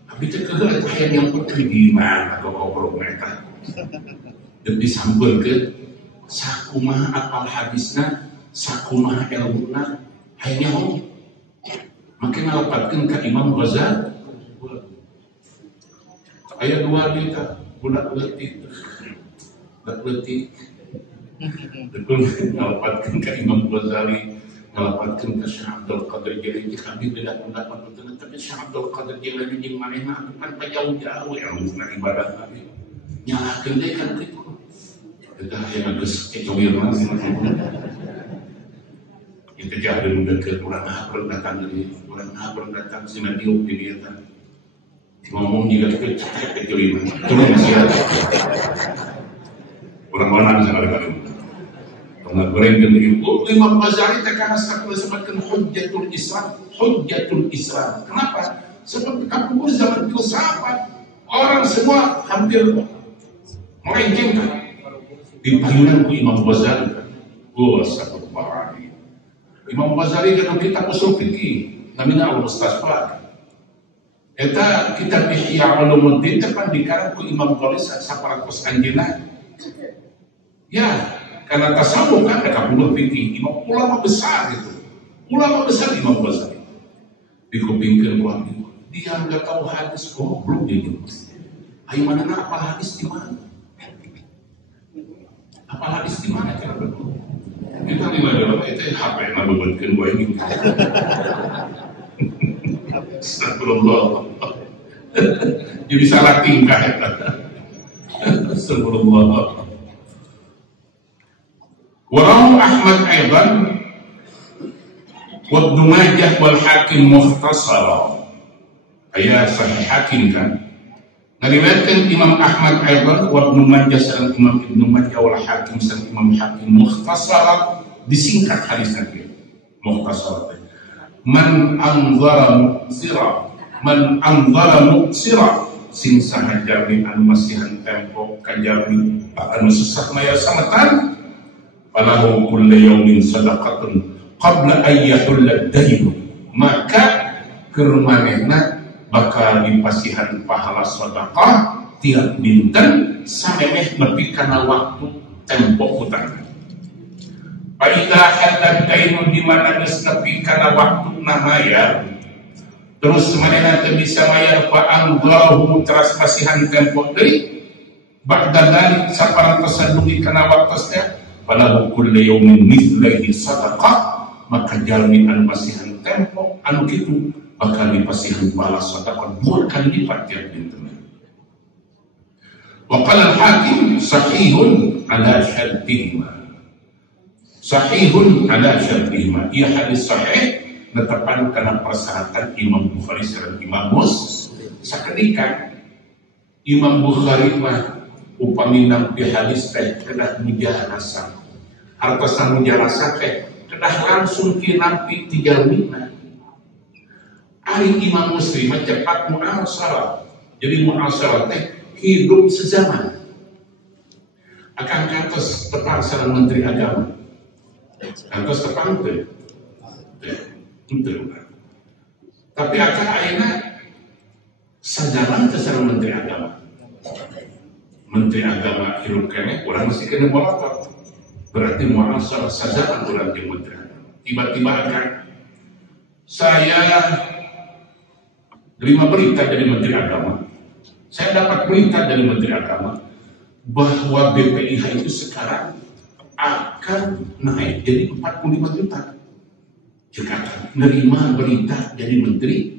tapi terkadang itu hanya yang putri di mana atau kobrol mereka dan disambung ke sakumah apal hadisna, sakumah ilmuna, hanya makin ngalapatkan ke Imam Ghazali ayat 2 kita budak letik betul ngalapatkan ke Imam Ghazali, ngalapatkan ke Syekh Abdul Qadir Jilani. Kami tidak mendapat betul, tapi Syekh Abdul Qadir Jilani yang mana kan jauh-jauh yang menggunakan ibadah kami nyalakan deh kan itu kita yang agak kecowir mas kita jauh dekat orang ngapur datang dari orang ngapur datang sini diup di dia kan ngomong juga kecowir turun masih ada orang-orang bisa ada kali Orang berenggan itu Imam Ghazali tekan asal disebutkan Hujjatul Islam, Hujjatul Islam. Kenapa? Seperti kamu zaman filsafat orang semua hampir melencengkan di payunan Imam Ghazali. Oh, satu bahari. Imam Ghazali dalam kitab usul fikih namanya Al-Mustasfad. Eta kitab Ihya Ulumuddin tepan dikarang ku Imam Ghazali saparatus anjeunna. Ya, karena tasawuf kan ada kabul fikih, imam ulama besar gitu, ulama besar Imam Ghazali. Dikupingkan orang itu, dia nggak tahu hadis goblok dia gitu. Ayo mana apa hadis di mana? Apa hadis di mana kira betul? Kita di mana itu HP yang nabubutkan gue ini. Astagfirullah. Jadi salah tingkah. Astagfirullah. Warahu Ahmad aidan wa Ibnu Majah wal Hakim mukhtasara. Ayat sahih Hakim kan. Ngariwayatkeun Imam Ahmad aidan wa Ibnu Majah sareng Imam Ibnu Majah wal Hakim sareng Imam Hakim mukhtasara, disingkat hadisna kieu. Mukhtasara. Man anzara muqsira sing sahajami anu masihan tempo kajami anu susah mayar sametan falahu kullu yaumin sadaqatun qabla an yahulla ad-dayn, maka keur manehna bakal dipasihan pahala sedekah tiap dinten samemeh nepi kana waktu tempo utang. Paida hadad dainu di mana geus nepi kana waktuna mayar, terus manehna teu bisa mayar fa anzalahu teras pasihan tempo deui ba'da dzalik saparantosan dugi kana waktosna falahu kullu yaumin mithlaihi sadaqah, maka jalmi anu pasihan tempo anu kitu bakal dipasihan pahala sedekah 2 kali lipat tiap dinten. Wa qala al-Hakim sahihun ala syartihima. Sahihun ala syartihima, ia hadis sahih netepan karena persyaratan Imam Bukhari dan Imam Muslim. Saketika Imam Bukhari mah upami nampi hadis teh kedah mujarasa, hartosan mujarasa teh kedah langsung ki nampi tijalmina. Ari Imam Muslim mah cepat mu'asarah. Jadi mu'asarah teh hidup sezaman. Akan kantos tepat sareng Menteri Agama. Kantos tepat teh. Tapi akan akhirnya sejalan sareng Menteri Agama. Menteri Agama hirup kene, orang mesti kena bolotot. Berarti mu'asarah sejalan orang di Menteri Agama. Tiba-tiba akan saya terima berita dari Menteri Agama. Saya dapat berita dari Menteri Agama bahwa BPIH itu sekarang akan naik jadi 45 juta. Jika menerima berita dari Menteri,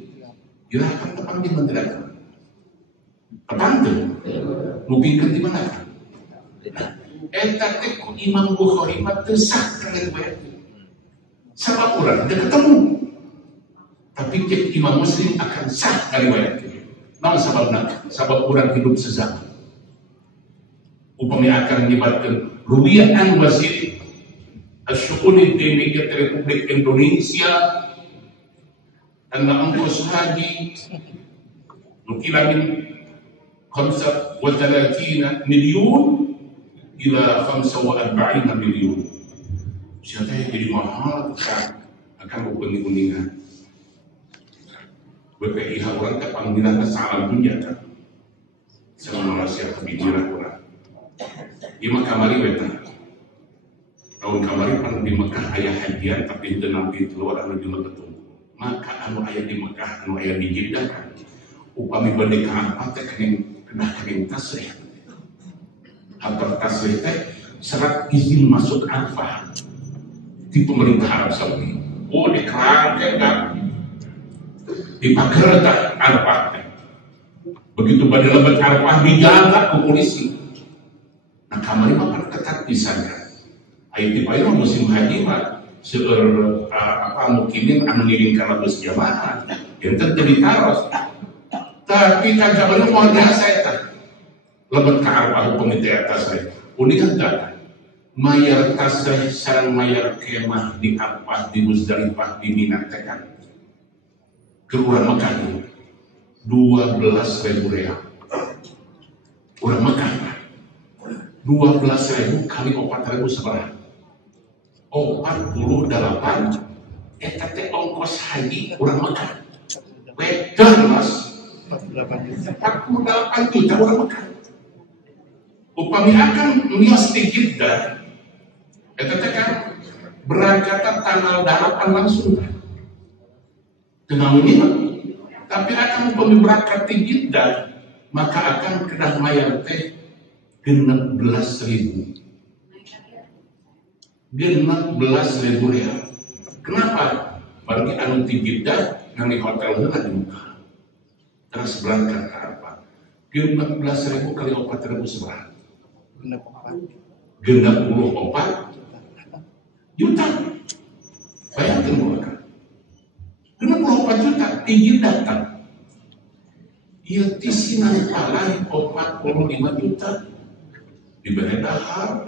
ya akan tepan di Menteri Agama. Tepan tuh, mungkin kan di mana? Tapi Imam Bukhari mah tersah kalian bayar. Sama orang dia ketemu. Tapi cek Imam Muslim akan sah kali bayar. Nah sabab orang hidup sezaman. Upami akan menyebabkan rubiaan wasir Asyukuni Diniyat Republik Indonesia anna angkos haji nukilamin 35 miliun ila 45 miliun. Siapa yang jadi mahal akan berkuning-kuningan. BPIH orang ke panggilan salam dunia kan. Sama Malaysia kebijiran orang. Ima kamari beta. Tahun kamari pan di Mekah ayah hajian tapi itu nabi keluar anu di Mekah. Maka anu ayah di Mekah anu ayah di Jeddah kan. Upami bade ka apa teh kening tasrih. Apa tasrih teh syarat izin masuk Arafah di pemerintah Arab Saudi. Oh dikerangkan kan. Dipakai tak Arafah. Begitu pada lebat Arafah dijaga ke polisi. Nah kamari makan ketat pisahnya. Ayo tiba-tiba musim haji mah seueur mungkinin anu ngiringkan bus jamaah. Yang terjadi taros. Tapi kagak bener mau biasa eta. Lebat ka Arafah komite atas saya. Unik enggak? Mayar tasrih sareng mayar kemah di Arafah di Muzdalifah di Mina teh kan. Keluar Mekah itu 12.000 real. Orang Mekah 12.000 kali 4.000 seberapa? 48. Eta teh ongkos haji orang Mekah. Wedan mas 48 juta orang Mekah. Upami akan nios di Jeddah. Eta teh kan berangkatan tanggal 8 langsung. Dengan ini, tapi akan berangkat di Jeddah, maka akan kena mayar teh 16.000. 16.000 real. Kenapa? Bagi anu di Jeddah nang di hotel heula di muka. Terus berangkat ke apa? 14.000 kali 4.000 seberang. 64 juta. Bayangkan mereka. 64 juta tinggi datang. Ia tisinan palai 45 juta. Diberi dahar.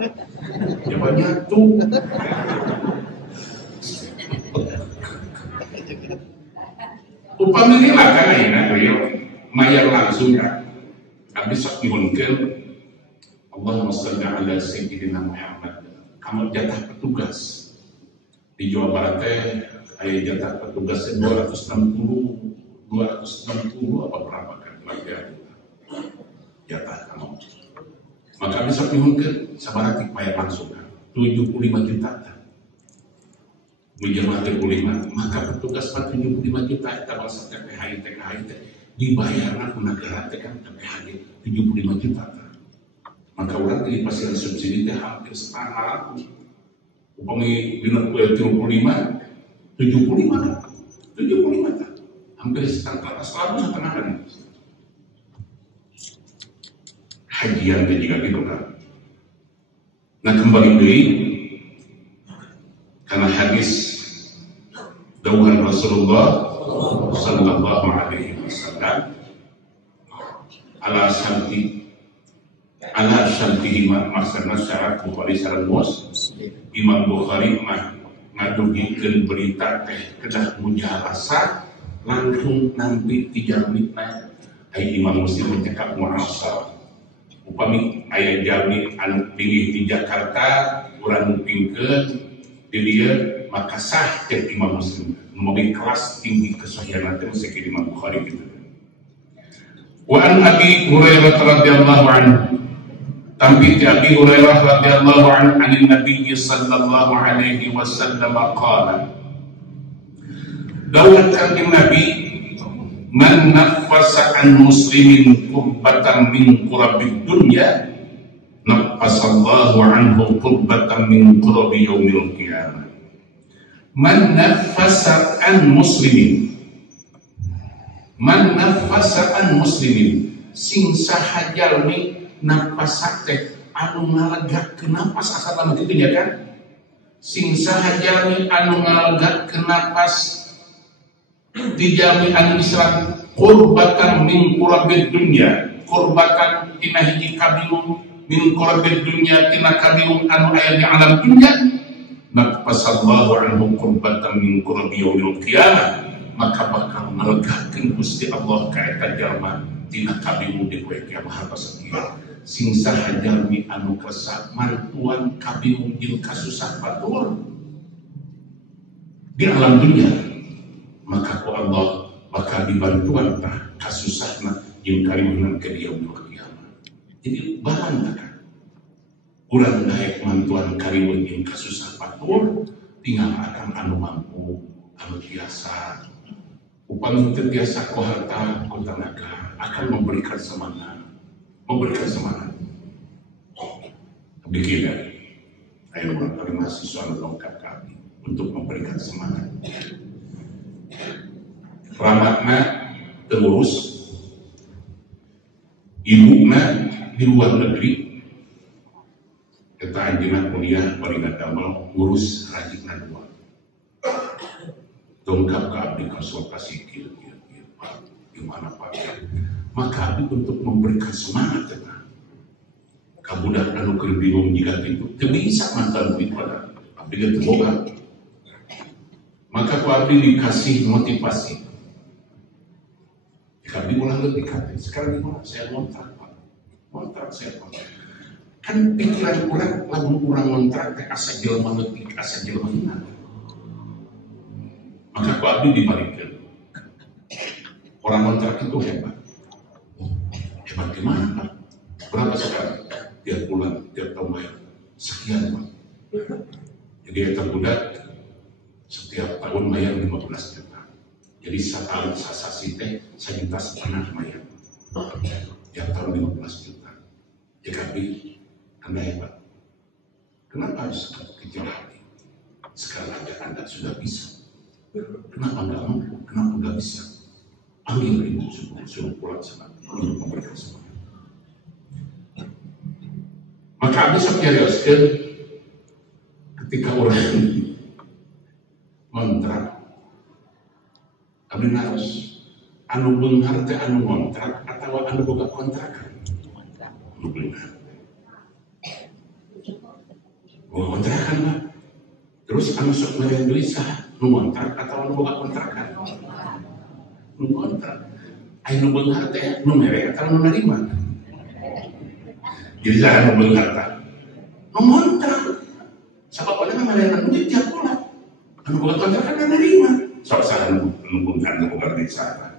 Jawa nyatu. Upami nila ka na mayar langsung ya. Habis sok dihunkeun Allahumma shalli ala sayyidina Muhammad. Kamu jatah petugas di Jawa Barat teh aya jatah petugas 260 apa berapa kan lagi jatah kamu. Maka bisa dihunkeun sabaraha bayar langsung kan 75 juta. Menjelma 35, maka petugas 75 juta kita bangsa TPH dibayar ku negara kan TPH 75 juta. Maka orang di pasien subsidi teh hampir setengah ratus. Upami dina 75, 75 tak. Hampir setengah kan. Hajian teh juga gitu kan. Nah kembali deui karena hadis dawuhan Rasulullah sallallahu alaihi wasallam ala syartihi maksudna syarat Bukhari syarat Muslim. Imam Bukhari mah ngadugikeun berita teh kedah mujarasa langsung nanti 3 menit ai Imam Muslim mencekap muasal. Upami aya jami anu pinggih di Jakarta urang ngupingkeun di dia maka sah cek Imam Muslim mobil kelas tinggi kesahihan itu sekali Imam Bukhari gitu. Wa an Abi Hurairah radhiyallahu anhu tampi Abi Hurairah radhiyallahu anhu anin Nabi sallallahu alaihi wasallam qala dawat kanjeng Nabi man nafasa an muslimin kubbatan min qurabid dunya nafasallahu anhu qubbatan min qurabi yaumil qiyamah. Man nafasa an muslimin sing sahajalmi nafasa teh anu ngalegakeun napas asal kitu nya kan sing sahajalmi anu ngalegakeun napas dijami anu Islam qurbatan min qurabid dunya qurbatan tina hiji kabingung min qurabid dunya tina kabingung anu aya di alam dunya nafasallahu anhu qurbatan min qurabi yaumil qiyamah maka bakal ngalegakeun Gusti Allah ka eta jalma tina kabingung di poe kiamat sakieu sing sahajalmi anu kesah mantuan kabingung jeung kasusah batur di alam dunya maka ku Allah bakal dibantuan tah kasusahna jeung karimunan ke yaumil qiyamah. Jadi bahan tak urang daek mantuan karimun jeung kasusah batur tinggal akan anu mampu anu biasa upami teu biasa ku harta ku tenaga akan memberikan semangat begini ayo kami mahasiswa lengkap kami untuk memberikan semangat ramatna terurus ibuna di luar negeri kita anjingna kuliah paling damel ngurus rajikna dua dongkap ke abdi konsultasi gimana Pak maka abdi untuk memberikan semangat kabudak anu keur bingung jika itu teu bisa mantan duit pada abdi teu boga maka ku abdi dikasih motivasi abdi ulang lebih kata sekarang gimana saya ngontrak saya kontrak kan pikiran kurang lamun kurang ngontrak teh asa jelema leutik asa jelema hina maka ku abdi dibalikkeun orang ngontrak itu hebat gimana Pak berapa sekarang tiap bulan tiap tahun bayar sekian Pak jadi eta budak setiap tahun bayar 15 juta jadi setahun sasasi teh 1,5 juta bayar tiap tahun 15 juta ya tapi Anda hebat kenapa harus kecil hati sekarang aja Anda sudah bisa Kenapa nggak mau? Kenapa nggak bisa? Ambil ini suruh pulang sama mereka semua. Maka besok nyarioskeun ketika orang kontrak, abdi naros anu beunghar teh anu kontrak atau anu boga kontrakan? Anu beunghar. Boga kontrakan mah. Terus anu sok mere duit saha? Nu kontrak atau anu boga kontrakan? Nu kontrak. Anu beunghar teh nu mere atau nu narima? Jadi saya mau berkata, mengontrak. Sebab oleh mana duit dia pulang. Anu bukan kontrakan dan nerima. Soal saya nunggu bukan duit saya.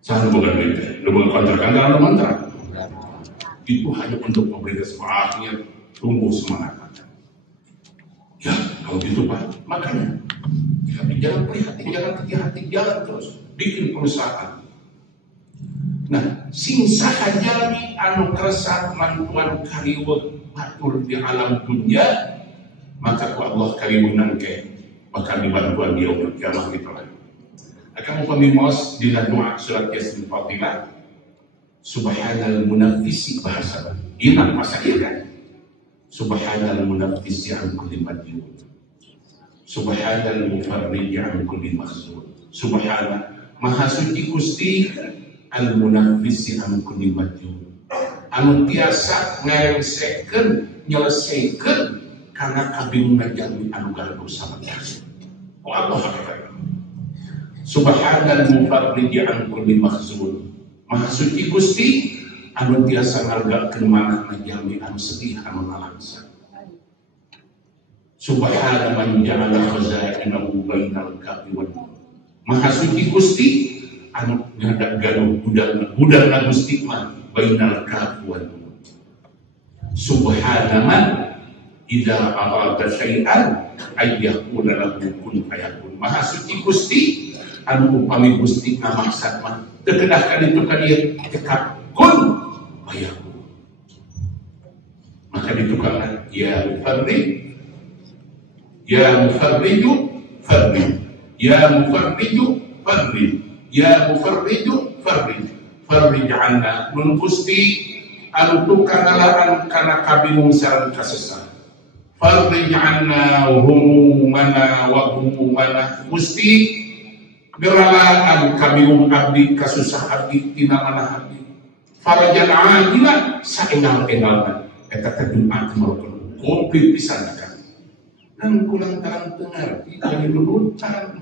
Saya bukan duit, bukan kontrakan dan anu kontrak. Itu hanya untuk memberikan semangatnya, tumbuh semangat. Ya kalau gitu Pak, makanya jangan prihatin, jangan hati-hati, jalan terus, bikin perusahaan. Nah, sing saha jalmi anu keresat mantuan kariweuh batur di alam dunia, maka ku Allah kariweunan ke bakal dibantuan di yaumul kiamah gitu lah. Akan upamimos dina doa surat Yasin Fatimah, subhanal munaffisi bahasa ina masa kan. Subhanal munaffisi an kulli madhun. Subhanal mufarrij an kulli mahzun. Subhana maha suci Gusti al-munaffisi an kulli madhun, anu tiasa ngaresekeun nyelesaikeun kana kabingungan jalmi anu galadu sampeyan. Oh Allah hakika. Subhanal mufarrij an kulli mahzun, maha suci Gusti anu tiasa ngargakeun manehna jalmi anu sedih anu nalangsa. Subhana man ja'ala khazainahu bainal kafi wan nur, maha suci Gusti anu ngadak gaduh budal Gusti mah bainal kafi wan nur. Subhana man idza arada syai'an ayyakuna lahu kun fayakun, maha suci Gusti anu upami Gusti ngamaksad mah teu kedah ka ditu ka dieu tekap kun fayakun. Maka ditukarkan ya mufarrij, ya mufarriju farrij, ya mufarriju farrij, ya mufarriju farrij, farrij anna nun Gusti anu tukanalaan kana kabingung sareng kasesat. Farrij anna humumana wa humumana, Gusti geralaan kabingung abdi kasusah abdi tina manah abdi. Farajan ajilan saengal-engalna eta teh Jumat meureun kopi pisan kan. Dan kurang terang dengar kita dilulutan.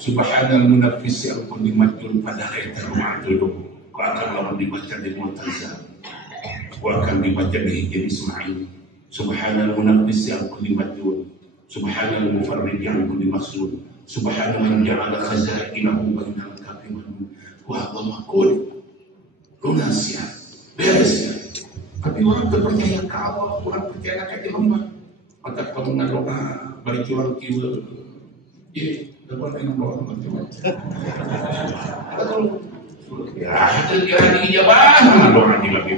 Subhanal munaffisi an kulli madhun, pada ayat termaktub kau akan lawan dibaca di Mu'tazah, kau akan dibaca di Hijri Ismail. Subhanal munaffisi an kulli madhun, subhanal mufarrij an kulli mahzun, subhanal man ja'ala khazainahu bainal kafi wan nur. Wah Allah makul lunas ya, beres ya. Tapi orang terpercaya ke Allah, orang percaya ke ilmu. Maka kamu ngadoa bari curang kieu. Ye, dapat yang doa macam-macam. Ya, itu kira dijabah doa di lagi.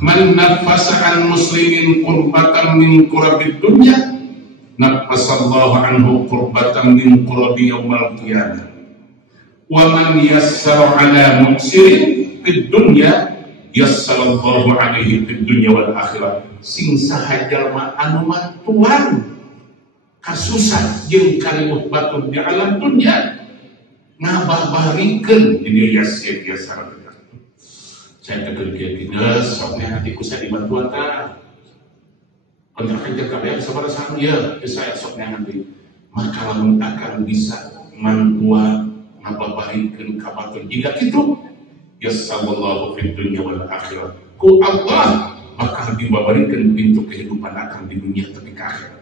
Man nafasa an muslimin qurbatan min qurabid dunya, nafasallahu anhu qurbatan min qurabi yaumil qiyamah. Wa man yassara ala muksirin fid dunya yassallallahu alaihi fid dunya wal akhirah. Sing saha jalma anu mantuan kasusah jeung kariweuh batur di alam dunya ngabah-bahrikeun di yasin yasara. Saya tegur kieu geus sok hati ku saya dibantuan tah. Kontrakan jeung kabeh sabaraha saha ya saya sok nanti. Maka lamun akan bisa mantuan ngabah-bahrikeun ka batur jika kitu yassallallahu fid dunya wal akhirah. Ku Allah bakal dibabarikan pintu kehidupan akan di dunia tapi ke akhirat.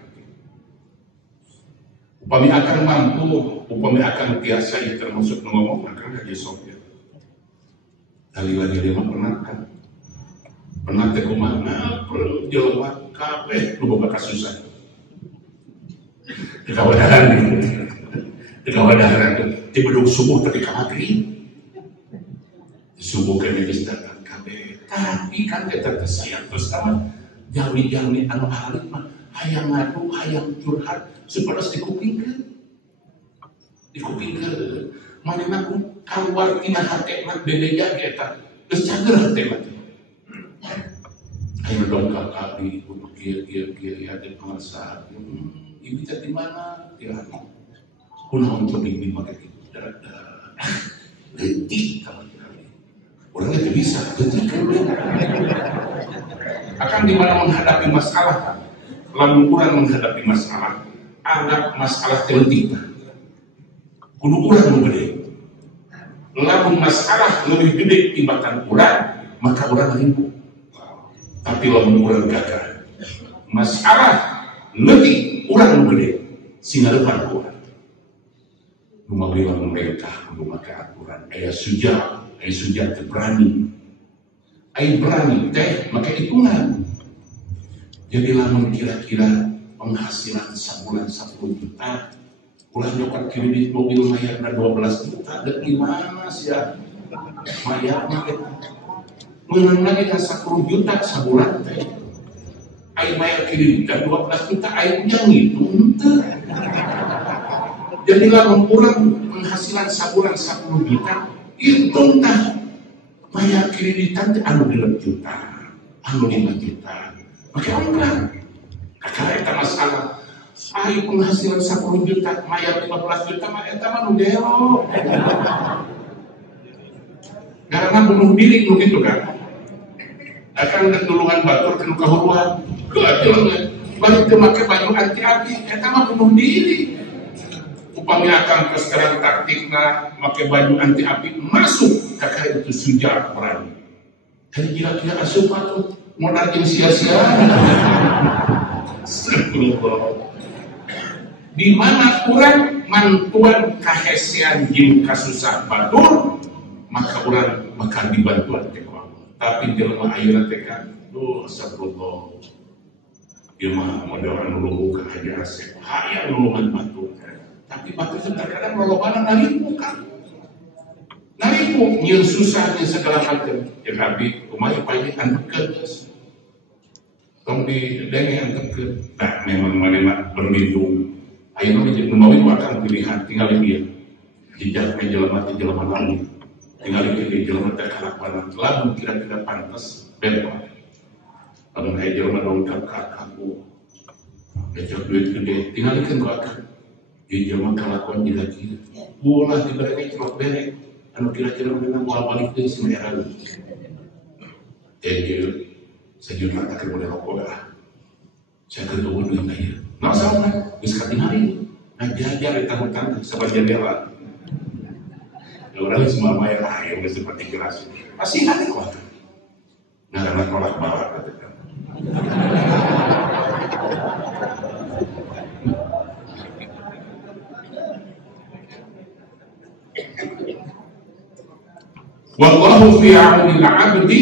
Upami akan mampu, upami akan tiasa ya termasuk ngomong akan haji sopir. Lagi dia mah pernah kan? Pernah teh kumaha perlu jelema kabeh nu boga kasusan. Dikawadaran di bedung subuh ketika maghrib. Subuh kene geus datang kabeh. Tapi kan kita tersayang terus sama jalmi-jalmi anu alit mah hayang ngadu, hayang curhat, sepedas dikupingkeun. Manehna keluar tina hatena bebeja eta, geus cager hatena. Ayo dong kakak di untuk kieu ada pengasah. Ini teh di mana? Ya, kunaon teu bimbing make kitu. Letih kali. Orangnya tidak bisa, akan di mana menghadapi masalah, lamun kurang menghadapi masalah, anggap masalah telentik, kudu kurang nu gede. Lamun masalah lebih gede timbatan kurang, maka kurang rimpu. Tapi lamun kurang gagah, masalah lebih kurang nu gede, sehingga depan kurang. Memabila mereka memakai aturan, ayah sujat berani, ayah berani teh makai hitungan. Jadi lamun kira-kira penghasilan sebulan 10 juta, ulah nyokot kredit mobil mayarna 12 juta, dan gimana sih ya? Mayarna menang lagi kan 10 juta sebulan teh. Ayah mayar kredit 12 juta, ayah punya ngitung teh. Jadi lamun kurang penghasilan sebulan 10 juta, hitung tah bayar kreditan anu 6 juta, anu 5 juta. Maka orang kakak eta masalah. Ayo penghasilan 10 juta, bayar 15 juta, mah eta mah nu gelo. Karena bunuh diri nu kitu kan. Akan ketulungan batur kanu kahuruan. Keadilan balik teu make baju anti-api, eta mah bunuh diri. Upami akan sekarang taktikna make baju anti api masuk kakak itu sujud berani. Hari kira-kira asup tuh modal yang sia-sia. Di mana kurang mantuan kahesian jin kasusah batur, maka kurang maka dibantuan teh tapi jelema ayeuna teh kan astagfirullah. Ieu mah modal anu luhur ka haja asep hayang nulungan batur. Tapi batur terkadang lolobana naripu kan. Naripu yang susahnya segala macam. Ya tapi kumaha pagi antepkeun geus. Tong di denge antepkeun. Nah, memang manehna berlindung. Ayeuna jeung numawi akan pilihan tinggal dia. Jejakna jelema teh jelema langit. Tinggal di jelema teh kalapanan. Lamun kira-kira pantes bebas. Lamun aya jelema dongkap ka kaku. Becok duit gede, tinggalikeun ku akan. Di jelema kalakuan kira-kira ulah diberi celok berek anu kira-kira menang moal balik deui si merah jadi sejuta tak kemudian rokok lah saya kedua duit aja nah sama geus katingali ngajajar eta hutang sabagian jendela orang semua bayar ayo geus seperti keras pasti hati kuat ngaranna kolak bawah katakan wallahu fi auni al-'abdi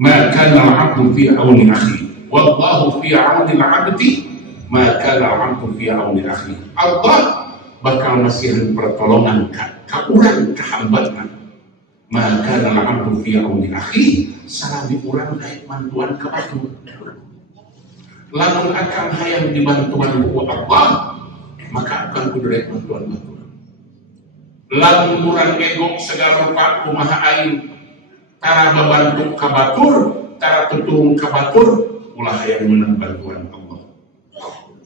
ma kana al-'abdu fi auni akhi. Wallahu fi auni al-'abdi ma kana al-'abdu fi auni akhi. Allah bakal masih pertolongan ka urang ka hambana. Ma kana al-'abdu fi auni akhi, salami urang daek bantuan ka batur. Lamun akan hayang dibantuan ku Allah, maka akan kudu daek bantuan batur. Lamun urang ego segala rupa kumaha aing tara babantu ka batur, tara tutulung ka batur, ulah hayang meunang bantuan Allah.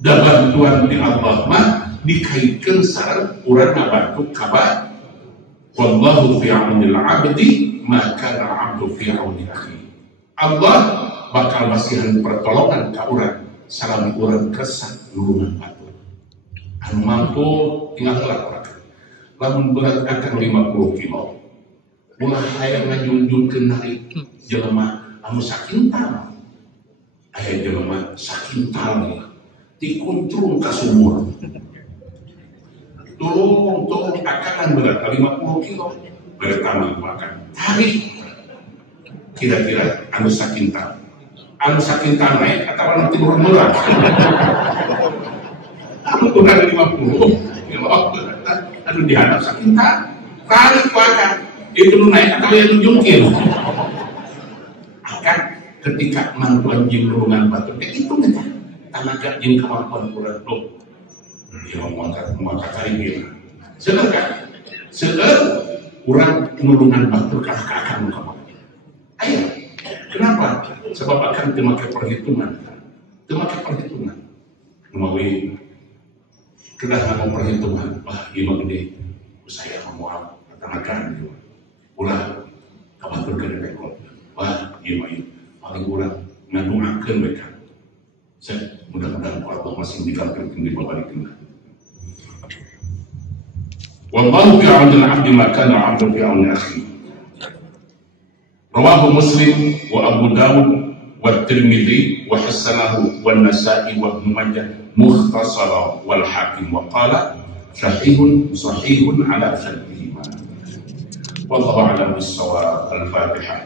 Da bantuan di Allah mah dikaitkeun sareng urang ngabantu ka batur. Wallahu fi aunil 'abdi ma kana 'abdu fi auni akhi. Allah bakal basihan pertolongan ka urang salami urang kersah nulungan batur. Anu mampu tinggal lakonan. Lamun berat akan 50 kilo ulah hayang ngajunjungkeun narik jelema anu sakintal aya jelema sakintal dikuncung ka sumur tolong akanan berat 50 kilo berat taman makan tarik kira-kira anu sakintal naik atau anu tidur murah anu kurang 50 kilo anu dihadap sakintal tarik makan itu nu naik atau yang jungkir akan ketika mantuan jin nulungan batur itu kita tanaga jeung kemampuan urang loh. Ya muaka cari seueur kan? Seueur urang nulungan batur ka akan muka. Ayo. Kenapa? Sebab akan teu make perhitungan. Teu make perhitungan. Numawi kedah ngomong perhitungan. Wah, ieu mah gede. Saya mau tanaga gitu. Ulah kabaturkeun rekod. Wah, ieu mah paling urang ngaduakeun we kan. Mudah-mudahan Allah masih dikabulkan di babarikeun. Wallahu fi 'auni al-'abdi ma kana 'abdu fi 'auni akhi. Rawahu Muslim wa Abu Dawud wa Tirmidzi wa hasanahu wa Nasa'i wa Ibnu Majah mukhtasara wal Hakim wa qala sahihun ala syartihi. Wallahu a'lam bis-shawab. Al-Fatihah.